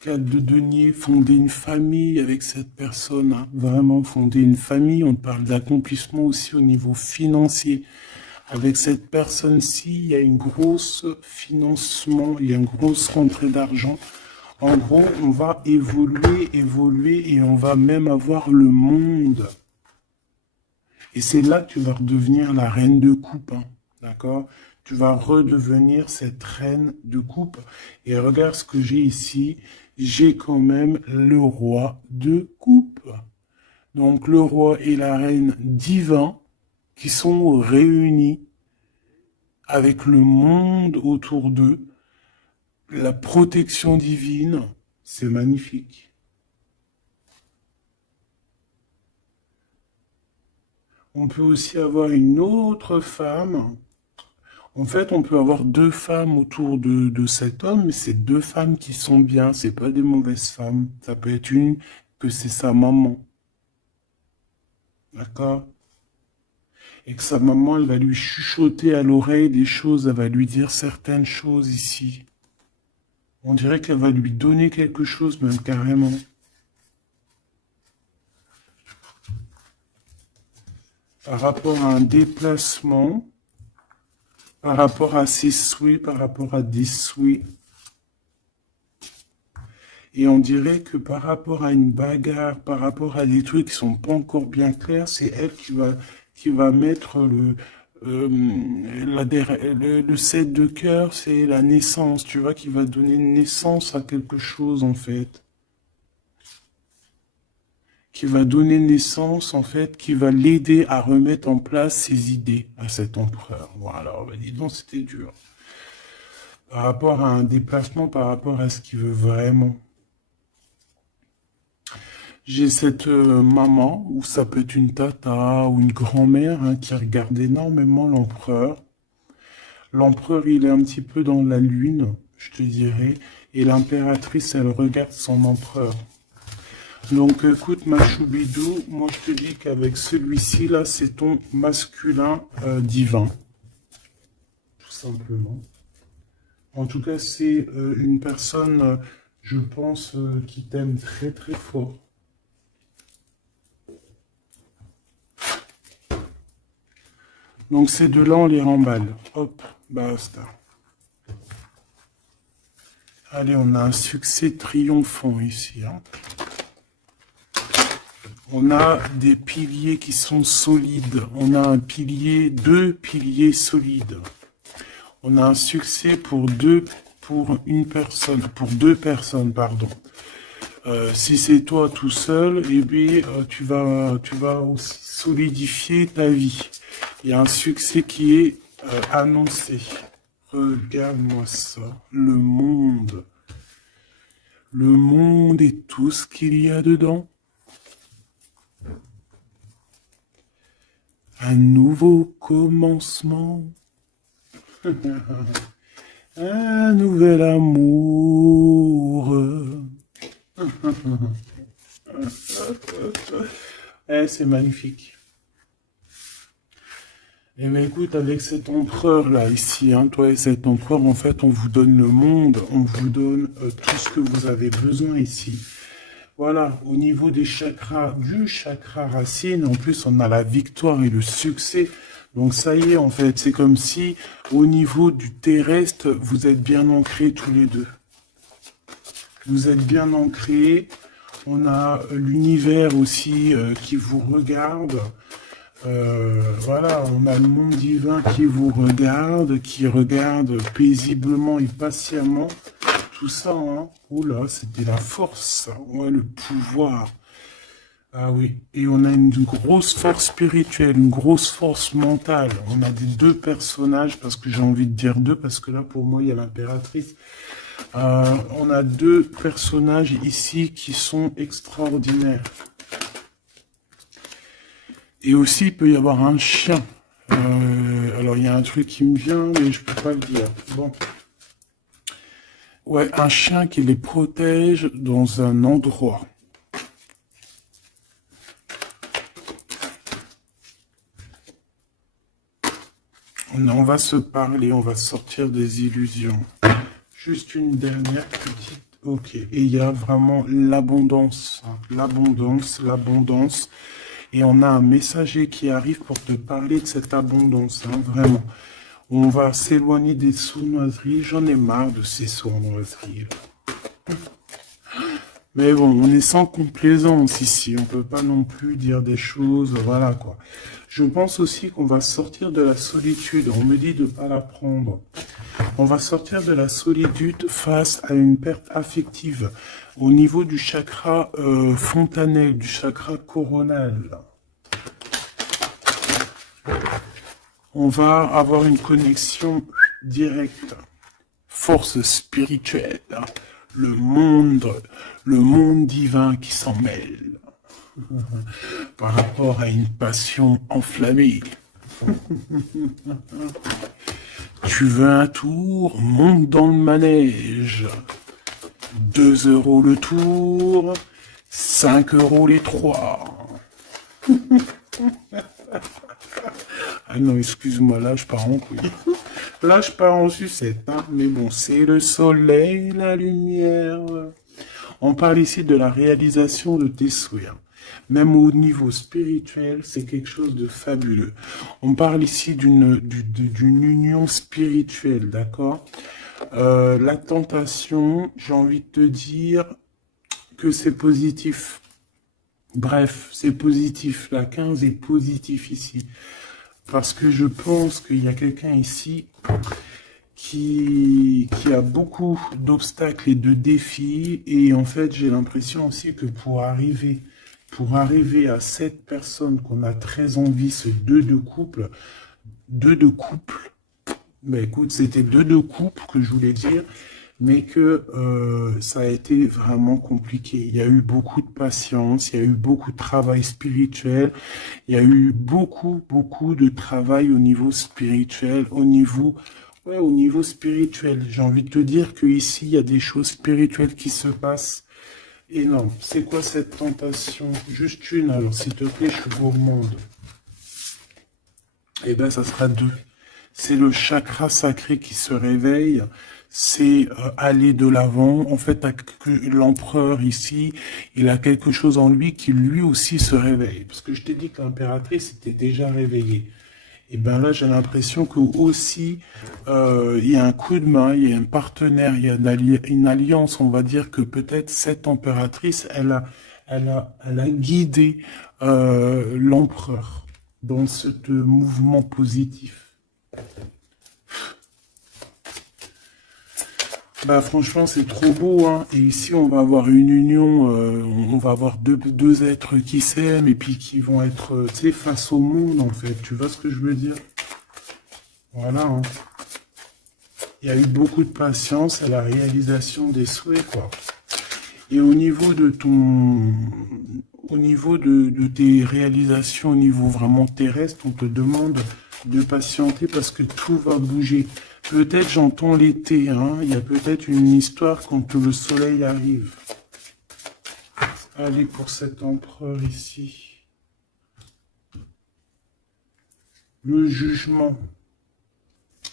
4 de denier, fonder une famille avec cette personne, hein. Vraiment fonder une famille, on parle d'accomplissement aussi au niveau financier. Avec cette personne-ci, il y a une grosse financement, il y a une grosse rentrée d'argent. En gros, on va évoluer, évoluer et on va même avoir le monde. Et c'est là que tu vas redevenir la reine de coupe, hein, d'accord? Tu vas redevenir cette reine de coupe. Et regarde ce que j'ai ici. J'ai quand même le roi de coupe. Donc le roi et la reine divins qui sont réunis avec le monde autour d'eux. La protection divine, c'est magnifique. On peut aussi avoir une autre femme. En fait, on peut avoir deux femmes autour de cet homme, mais c'est deux femmes qui sont bien, c'est pas des mauvaises femmes. Ça peut être une que c'est sa maman. D'accord? Et que sa maman, elle va lui chuchoter à l'oreille des choses, elle va lui dire certaines choses ici. On dirait qu'elle va lui donner quelque chose, même carrément. Par rapport à un déplacement, par rapport à ses souhaits, par rapport à des souhaits. Et on dirait que par rapport à une bagarre, par rapport à des trucs qui sont pas encore bien clairs, c'est elle qui va mettre le 7 de cœur, c'est la naissance, tu vois, qui va donner naissance à quelque chose, en fait. Qui va donner naissance, en fait, qui va l'aider à remettre en place ses idées à cet empereur. Voilà, bah, dis donc, c'était dur. Par rapport à un déplacement, par rapport à ce qu'il veut vraiment. J'ai cette maman, ou ça peut être une tata ou une grand-mère, hein, qui regarde énormément l'empereur. L'empereur, il est un petit peu dans la lune, je te dirais, et l'impératrice, elle regarde son empereur. Donc écoute, ma choubidou, moi je te dis qu'avec celui-ci, là, c'est ton masculin divin. Tout simplement. En tout cas, c'est une personne, je pense, qui t'aime très très fort. Donc ces deux-là, on les remballe. Hop, basta. Allez, on a un succès triomphant ici. Hein. On a des piliers qui sont solides. On a un pilier, deux piliers solides. On a un succès pour deux personnes, pardon. Si c'est toi tout seul, eh bien, tu vas aussi solidifier ta vie. Il y a un succès qui est annoncé. Regarde-moi ça, le monde. Le monde et tout ce qu'il y a dedans. Un nouveau commencement. Un nouvel amour. C'est magnifique. Eh bien, écoute, avec cet empereur-là, ici, hein, toi et cet empereur, en fait, on vous donne le monde, on vous donne tout ce que vous avez besoin ici. Voilà, au niveau des chakras, du chakra racine, en plus, on a la victoire et le succès. Donc, ça y est, en fait, c'est comme si, au niveau du terrestre, vous êtes bien ancrés tous les deux. Vous êtes bien ancrés. On a l'univers aussi qui vous regarde. Voilà, on a le monde divin qui vous regarde, qui regarde paisiblement et patiemment. Tout ça, hein. Oula, c'était la force, ouais, le pouvoir. Ah oui, et on a une grosse force spirituelle, une grosse force mentale. On a des deux personnages, parce que j'ai envie de dire deux, parce que là, pour moi, il y a l'impératrice. On a deux personnages ici qui sont extraordinaires. Et aussi, il peut y avoir un chien. Alors, il y a un truc qui me vient, mais je peux pas le dire. Bon. Ouais, un chien qui les protège dans un endroit. On va se parler, on va sortir des illusions. Juste une dernière petite... Ok, et il y a vraiment l'abondance, hein. L'abondance, l'abondance. Et on a un messager qui arrive pour te parler de cette abondance, hein, vraiment. On va s'éloigner des sournoiseries. J'en ai marre de ces sournoiseries. Mais bon, on est sans complaisance ici. On peut pas non plus dire des choses, voilà quoi. Je pense aussi qu'on va sortir de la solitude. On me dit de pas la prendre. On va sortir de la solitude face à une perte affective au niveau du chakra fontanel, du chakra coronal. On va avoir une connexion directe, force spirituelle, le monde divin qui s'en mêle par rapport à une passion enflammée. Tu veux un tour? Monte dans le manège. 2 € le tour, 5 € les 3. Ah non, excuse-moi, là je pars en couille. Là je pars en sucette, hein. Mais bon, c'est le soleil, la lumière. On parle ici de la réalisation de tes souhaits. Même au niveau spirituel, c'est quelque chose de fabuleux. On parle ici d'une union spirituelle, d'accord? La tentation, j'ai envie de te dire que c'est positif. Bref, c'est positif. La 15 est positif ici. Parce que je pense qu'il y a quelqu'un ici qui a beaucoup d'obstacles et de défis. Et en fait, j'ai l'impression aussi que pour arriver à cette personne qu'on a très envie, ce deux de couple, ben écoute, c'était deux de couple que je voulais dire, mais que ça a été vraiment compliqué. Il y a eu beaucoup de patience, il y a eu beaucoup de travail spirituel, il y a eu beaucoup de travail au niveau spirituel, au niveau spirituel. J'ai envie de te dire que ici il y a des choses spirituelles qui se passent. Et non, c'est quoi cette tentation? Juste une, alors s'il te plaît, je suis gourmande. Eh ben, ça sera 2. C'est le chakra sacré qui se réveille, c'est aller de l'avant. En fait, l'empereur ici, il a quelque chose en lui qui lui aussi se réveille. Parce que je t'ai dit que l'impératrice était déjà réveillée. Et bien là, j'ai l'impression que aussi, il y a un coup de main, il y a un partenaire, il y a une alliance. On va dire que peut-être cette impératrice, elle a guidé l'empereur dans ce mouvement positif. Bah franchement c'est trop beau hein. Et ici on va avoir une union, on va avoir deux êtres qui s'aiment et puis qui vont être tu sais face au monde en fait. Tu vois ce que je veux dire? Voilà hein. Il y a eu beaucoup de patience à la réalisation des souhaits quoi. Et au niveau de tes réalisations au niveau vraiment terrestre, on te demande de patienter parce que tout va bouger. Peut-être j'entends l'été, hein. Il y a peut-être une histoire quand le soleil arrive. Allez, pour cet empereur ici. Le jugement.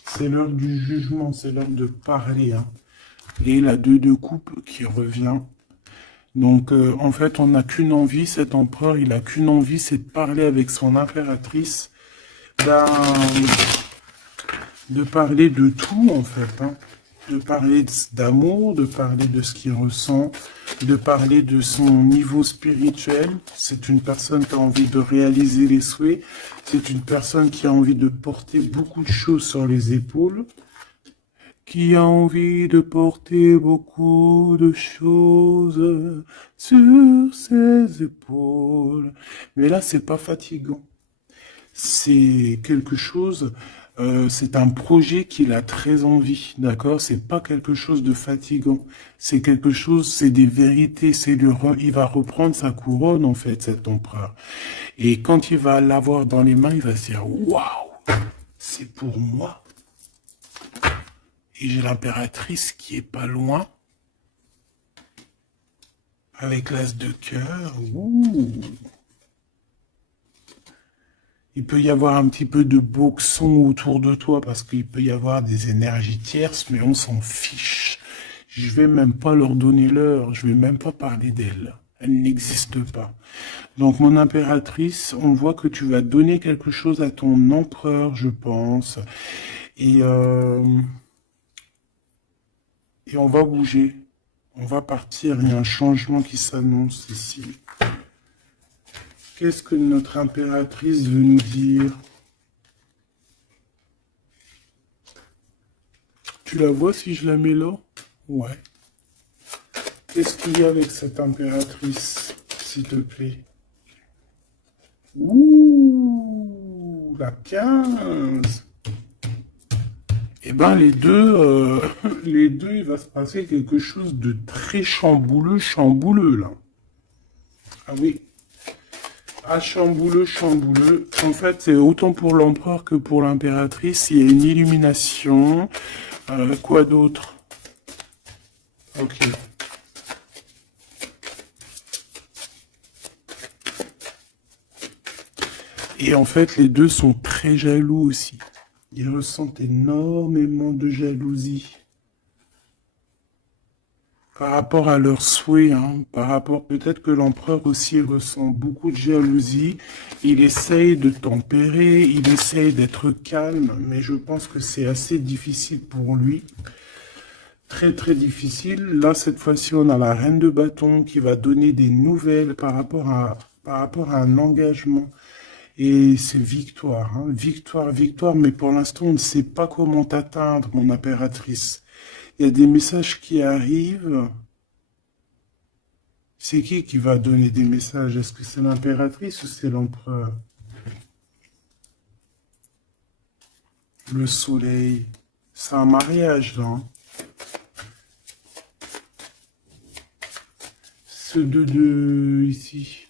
C'est l'heure du jugement, c'est l'heure de parler. Hein. Et la 2 de coupe qui revient. Donc, en fait, on n'a qu'une envie, cet empereur, il a qu'une envie, c'est de parler avec son impératrice, de parler de tout, en fait, hein. De parler d'amour, de parler de ce qu'il ressent, de parler de son niveau spirituel. C'est une personne qui a envie de réaliser les souhaits, c'est une personne qui a envie de porter beaucoup de choses sur les épaules, qui a envie de porter beaucoup de choses sur ses épaules. Mais là, c'est pas fatigant. C'est quelque chose, c'est un projet qu'il a très envie, d'accord? C'est pas quelque chose de fatigant. C'est quelque chose, c'est des vérités. Il va reprendre sa couronne, en fait, cet empereur. Et quand il va l'avoir dans les mains, il va se dire, waouh, c'est pour moi. Et j'ai l'impératrice qui est pas loin, avec l'as de cœur. Ouh. Il peut y avoir un petit peu de boxon autour de toi parce qu'il peut y avoir des énergies tierces, mais on s'en fiche. Je vais même pas leur donner l'heure, je vais même pas parler d'elle. Elle n'existe pas. Donc mon impératrice, on voit que tu vas donner quelque chose à ton empereur, je pense. Et on va bouger. On va partir, il y a un changement qui s'annonce ici. Qu'est-ce que notre impératrice veut nous dire? Tu la vois si je la mets là? Ouais. Qu'est-ce qu'il y a avec cette impératrice, s'il te plaît? Ouh, la 15. Eh ben, les deux, il va se passer quelque chose de très chambouleux, chambouleux, là. Ah oui. Ah, chambouleux, chambouleux. En fait, c'est autant pour l'empereur que pour l'impératrice. Il y a une illumination. Quoi d'autre? Ok. Et en fait, les deux sont très jaloux aussi. Ils ressentent énormément de jalousie par rapport à leurs souhaits, hein, par rapport peut-être que l'empereur aussi ressent beaucoup de jalousie. Il essaye de tempérer, il essaye d'être calme, mais je pense que c'est assez difficile pour lui. Très très difficile. Là, cette fois-ci, on a la reine de bâton qui va donner des nouvelles par rapport à un engagement. Et c'est victoire, hein, victoire, victoire, mais pour l'instant, on ne sait pas comment t'atteindre, mon impératrice. Il y a des messages qui arrivent. C'est qui va donner des messages? Est-ce que c'est l'impératrice ou c'est l'empereur? Le soleil. C'est un mariage, là. Hein. Ce 2 ici.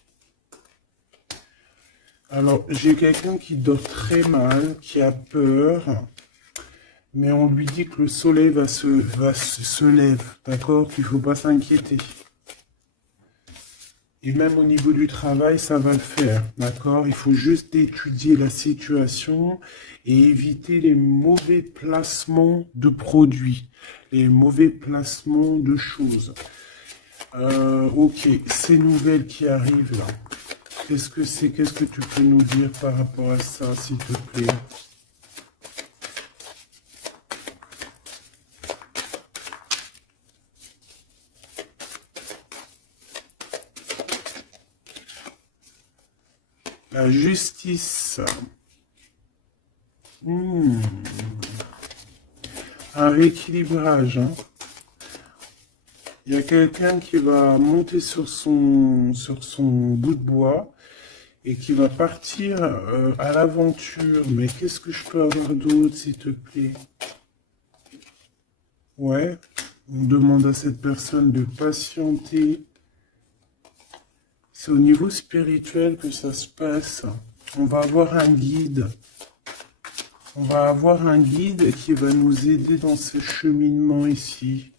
Alors, j'ai quelqu'un qui dort très mal, qui a peur, mais on lui dit que le soleil se lève, d'accord? Qu'il ne faut pas s'inquiéter. Et même au niveau du travail, ça va le faire, d'accord? Il faut juste étudier la situation et éviter les mauvais placements de produits, les mauvais placements de choses. Ok, ces nouvelles qui arrivent là. Qu'est-ce que c'est? Qu'est-ce que tu peux nous dire par rapport à ça, s'il te plaît? La justice. Un rééquilibrage. Hein. Il y a quelqu'un qui va monter sur son bout de bois et qui va partir à l'aventure. Mais qu'est-ce que je peux avoir d'autre, s'il te plaît? Ouais, on demande à cette personne de patienter. C'est au niveau spirituel que ça se passe. On va avoir un guide. On va avoir un guide qui va nous aider dans ce cheminement ici.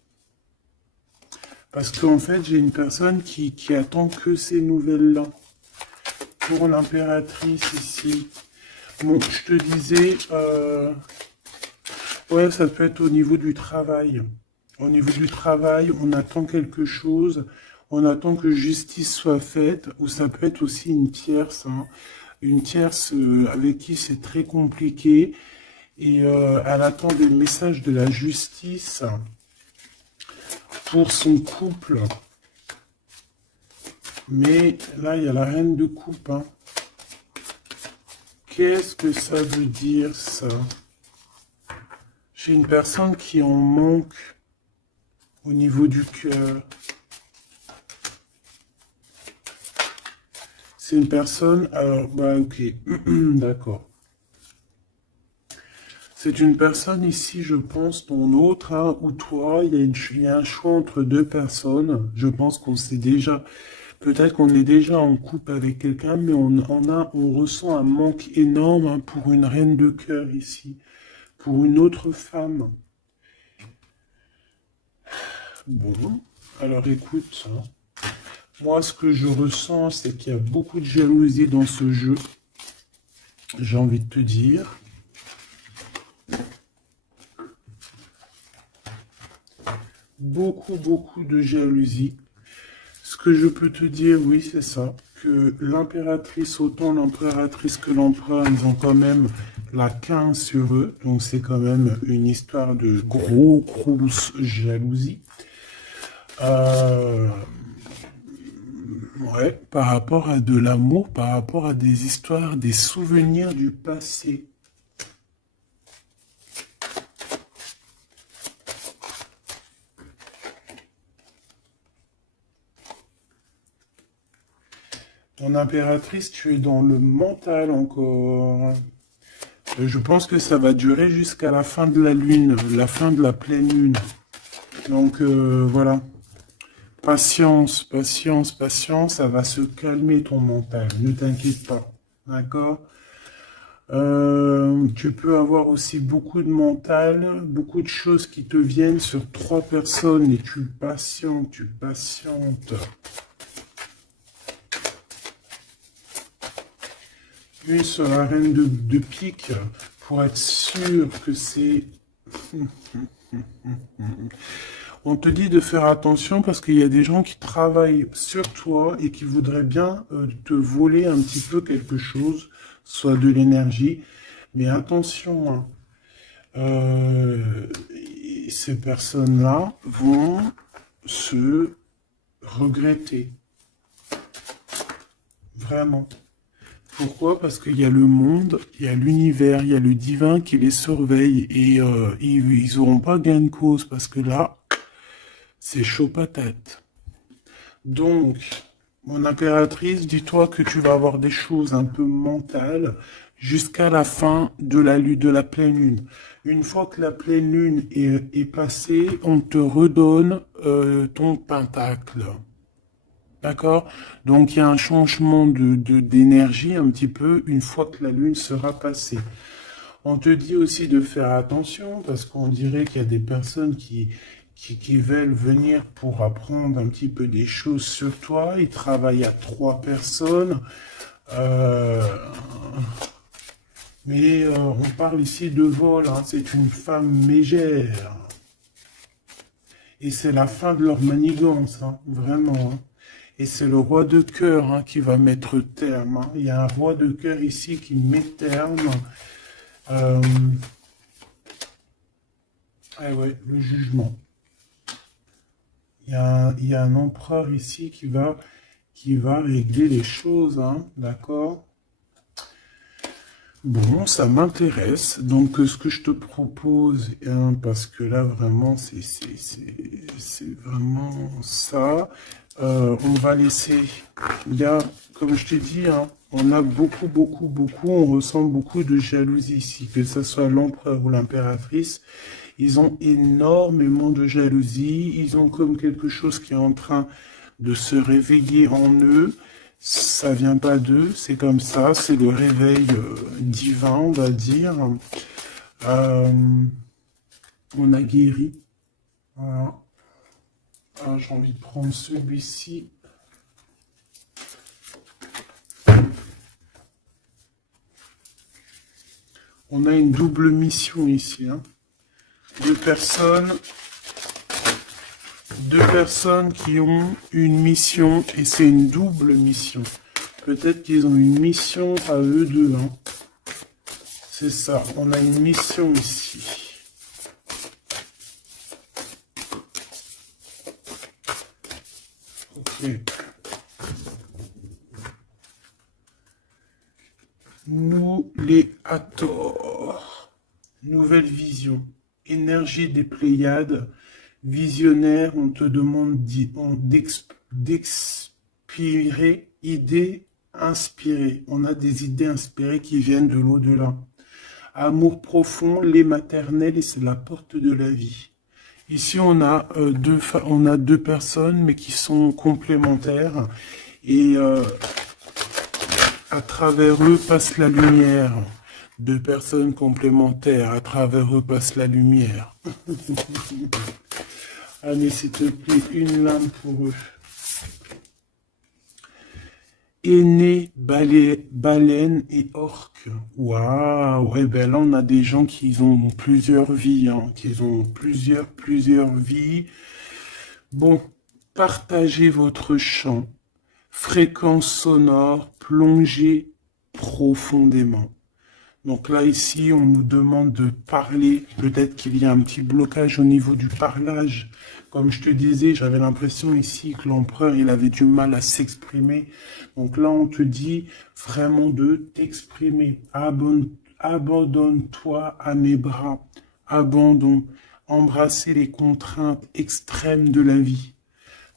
Parce qu'en fait, j'ai une personne qui attend que ces nouvelles-là. Pour l'impératrice ici. Bon, je te disais, ouais, ça peut être au niveau du travail. Au niveau du travail, on attend quelque chose, on attend que justice soit faite, ou ça peut être aussi une tierce, hein, une tierce avec qui c'est très compliqué, et elle attend des messages de la justice pour son couple. Mais là, il y a la reine de coupe. Hein. Qu'est-ce que ça veut dire, ça? J'ai une personne qui en manque au niveau du cœur. C'est une personne... Alors, bah ok, d'accord. C'est une personne ici, je pense, ton autre, hein, ou toi, il y a un choix entre deux personnes. Je pense qu'on sait déjà... Peut-être qu'on est déjà en couple avec quelqu'un, mais on ressent un manque énorme hein, pour une reine de cœur ici, pour une autre femme. Bon, alors écoute, hein, moi ce que je ressens, c'est qu'il y a beaucoup de jalousie dans ce jeu. J'ai envie de te dire. Beaucoup, beaucoup de jalousie. Ce que je peux te dire, oui, c'est ça, que l'impératrice, autant l'impératrice que l'empereur, ils ont quand même la 15 sur eux, donc c'est quand même une histoire de grosse jalousie. Euh, ouais, par rapport à de l'amour, par rapport à des histoires, des souvenirs du passé. Ton impératrice, tu es dans le mental encore. Je pense que ça va durer jusqu'à la fin de la lune, la fin de la pleine lune. Donc voilà. Patience, patience, patience, ça va se calmer ton mental. Ne t'inquiète pas. D'accord? Tu peux avoir aussi beaucoup de mental, beaucoup de choses qui te viennent sur 3 personnes et tu patientes, tu patientes. Une sur la reine de pique pour être sûr que c'est... On te dit de faire attention parce qu'il y a des gens qui travaillent sur toi et qui voudraient bien te voler un petit peu quelque chose, soit de l'énergie. Mais attention, hein, euh, ces personnes-là vont se regretter. Vraiment. Pourquoi? Parce qu'il y a le monde, il y a l'univers, il y a le divin qui les surveille et ils n'auront pas gain de cause parce que là, c'est chaud patate. Donc, mon impératrice, dis-toi que tu vas avoir des choses un peu mentales jusqu'à la fin de la lune, de la pleine lune. Une fois que la pleine lune est passée, on te redonne ton pentacle. D'accord? Donc il y a un changement d'énergie un petit peu une fois que la lune sera passée. On te dit aussi de faire attention parce qu'on dirait qu'il y a des personnes qui veulent venir pour apprendre un petit peu des choses sur toi. Ils travaillent à 3 personnes. Euh, mais on parle ici de vol, hein. C'est une femme mégère. Et c'est la fin de leur manigance, hein, vraiment. Hein. Et c'est le roi de cœur hein, qui va mettre terme. Hein. Il y a un roi de cœur ici qui met terme. Euh, ah ouais, le jugement. Il y a un empereur ici qui va régler les choses, hein, d'accord? Bon, ça m'intéresse. Donc, ce que je te propose, hein, parce que là, vraiment, c'est vraiment ça. On va laisser. Il y a, comme je t'ai dit, hein, on a beaucoup, beaucoup, beaucoup, on ressent beaucoup de jalousie ici, que ce soit l'empereur ou l'impératrice. Ils ont énormément de jalousie. Ils ont comme quelque chose qui est en train de se réveiller en eux. Ça vient pas d'eux, c'est comme ça, c'est le réveil divin, on va dire. Euh, on a guéri. Voilà. Ah, j'ai envie de prendre celui-ci. On a une double mission ici. Hein. Deux personnes qui ont une mission et c'est une double mission. Peut-être qu'ils ont une mission à eux deux. Hein. C'est ça, on a une mission ici. Ok. Nous les Hathor. Nouvelle vision. Énergie des Pléiades. Visionnaire, on te demande d'expirer, idées inspirées. On a des idées inspirées qui viennent de l'au-delà. Amour profond, lait maternel et c'est la porte de la vie. Ici, on a deux personnes, mais qui sont complémentaires. Et à travers eux passe la lumière. Deux personnes complémentaires, à travers eux passe la lumière. Allez, s'il te plaît, une lame pour eux. Aîné, baleine et orque. Waouh, ouais, ben là, on a des gens qui ont plusieurs vies, hein, qui ont plusieurs vies. Bon, partagez votre chant. Fréquence sonore, plongez profondément. Donc là, ici, on nous demande de parler. Peut-être qu'il y a un petit blocage au niveau du parlage. Comme je te disais, j'avais l'impression ici que l'empereur, il avait du mal à s'exprimer. Donc là, on te dit vraiment de t'exprimer. Abandonne-toi à mes bras. Abandon. Embrasser les contraintes extrêmes de la vie.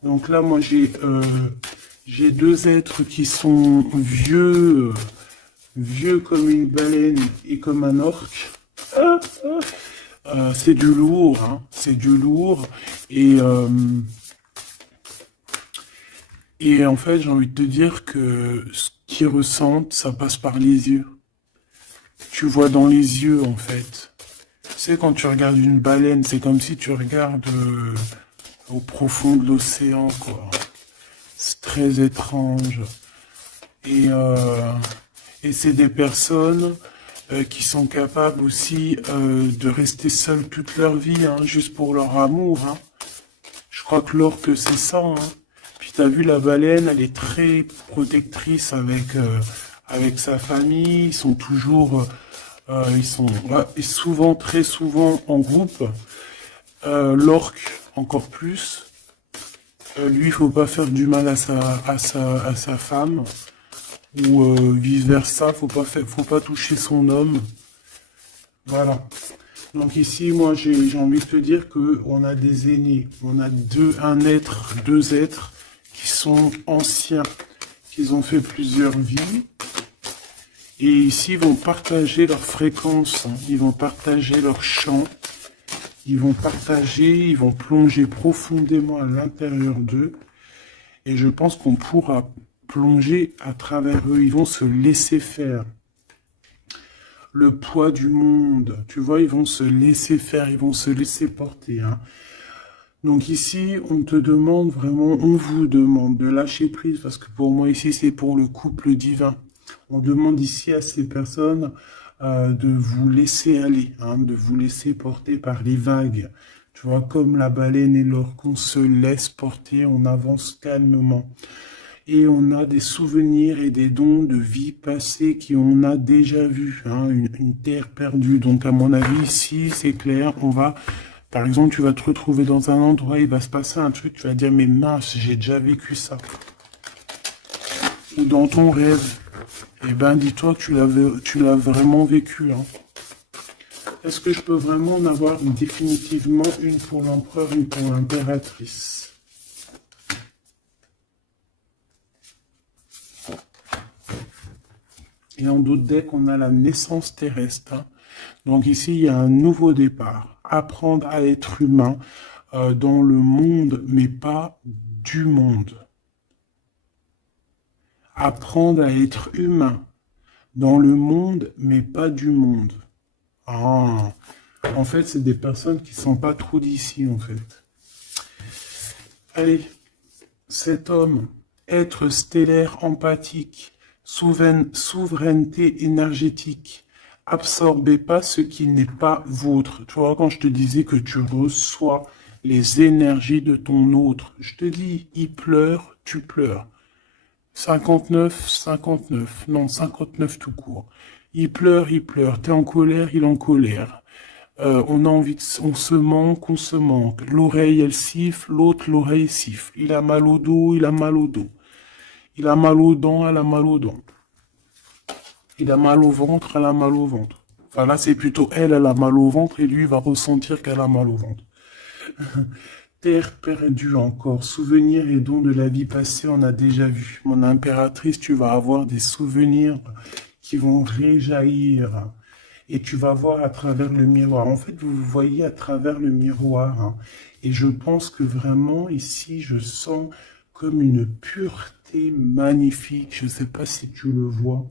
Donc là, moi, j'ai deux êtres qui sont vieux comme une baleine et comme un orque. C'est du lourd, hein, c'est du lourd. Et en fait, j'ai envie de te dire que ce qu'ils ressentent, ça passe par les yeux. Tu vois dans les yeux, en fait. Tu sais, quand tu regardes une baleine, c'est comme si tu regardes au profond de l'océan, quoi. C'est très étrange. Et, euh, et c'est des personnes qui sont capables aussi de rester seules toute leur vie, hein, juste pour leur amour. Hein. Je crois que l'orque, c'est ça. Hein. Puis t'as vu, la baleine, elle est très protectrice avec sa famille. Ils sont toujours, ils sont et souvent, très souvent en groupe. L'orque, encore plus. Lui, il faut pas faire du mal à sa femme. Ou vice versa, faut pas toucher son homme. Voilà. Donc ici, moi, j'ai envie de te dire que on a des aînés, on a deux êtres qui sont anciens, qui ont fait plusieurs vies, et ici ils vont partager leur fréquence, hein. Ils vont partager leur chant, ils vont plonger profondément à l'intérieur d'eux, et je pense qu'on pourra plonger à travers eux, ils vont se laisser faire. Le poids du monde, tu vois, ils vont se laisser faire, ils vont se laisser porter. Hein. Donc ici, on te demande vraiment, on vous demande de lâcher prise, parce que pour moi ici, c'est pour le couple divin. On demande ici à ces personnes de vous laisser aller, hein, de vous laisser porter par les vagues. Tu vois, comme la baleine et l'orque, on se laisse porter, on avance calmement. Et on a des souvenirs et des dons de vie passée qu'on a déjà vus, hein, une terre perdue. Donc à mon avis, ici, c'est clair, par exemple, tu vas te retrouver dans un endroit, il va se passer un truc, tu vas dire, mais mince, j'ai déjà vécu ça. Ou dans ton rêve, eh ben, dis-toi que tu l'as vraiment vécu. Hein. Est-ce que je peux vraiment en avoir définitivement une pour l'empereur, une pour l'impératrice? Et en d'autres decks, on a la naissance terrestre. Hein. Donc ici, il y a un nouveau départ. Apprendre à être humain dans le monde, mais pas du monde. Apprendre à être humain dans le monde, mais pas du monde. Ah, en fait, c'est des personnes qui ne sont pas trop d'ici, en fait. Allez, cet homme, être stellaire empathique, souveraineté énergétique. Absorbez pas ce qui n'est pas vôtre. Tu vois, quand je te disais que tu reçois les énergies de ton autre, je te dis, il pleure, tu pleures. 59, non, 59 tout court. Il pleure, t'es en colère, il est en colère. On a envie on se manque, on se manque. L'oreille, elle siffle, l'autre, l'oreille siffle. Il a mal au dos, il a mal au dos. Il a mal aux dents, elle a mal aux dents. Il a mal au ventre, elle a mal au ventre. Enfin là, c'est plutôt elle a mal au ventre et lui va ressentir qu'elle a mal au ventre. Terre perdue encore, souvenirs et dons de la vie passée, on a déjà vu. Mon impératrice, tu vas avoir des souvenirs qui vont réjaillir. Et tu vas voir à travers le miroir. En fait, vous voyez à travers le miroir. Hein. Et je pense que vraiment, ici, je sens comme une pureté magnifique. Je ne sais pas si tu le vois.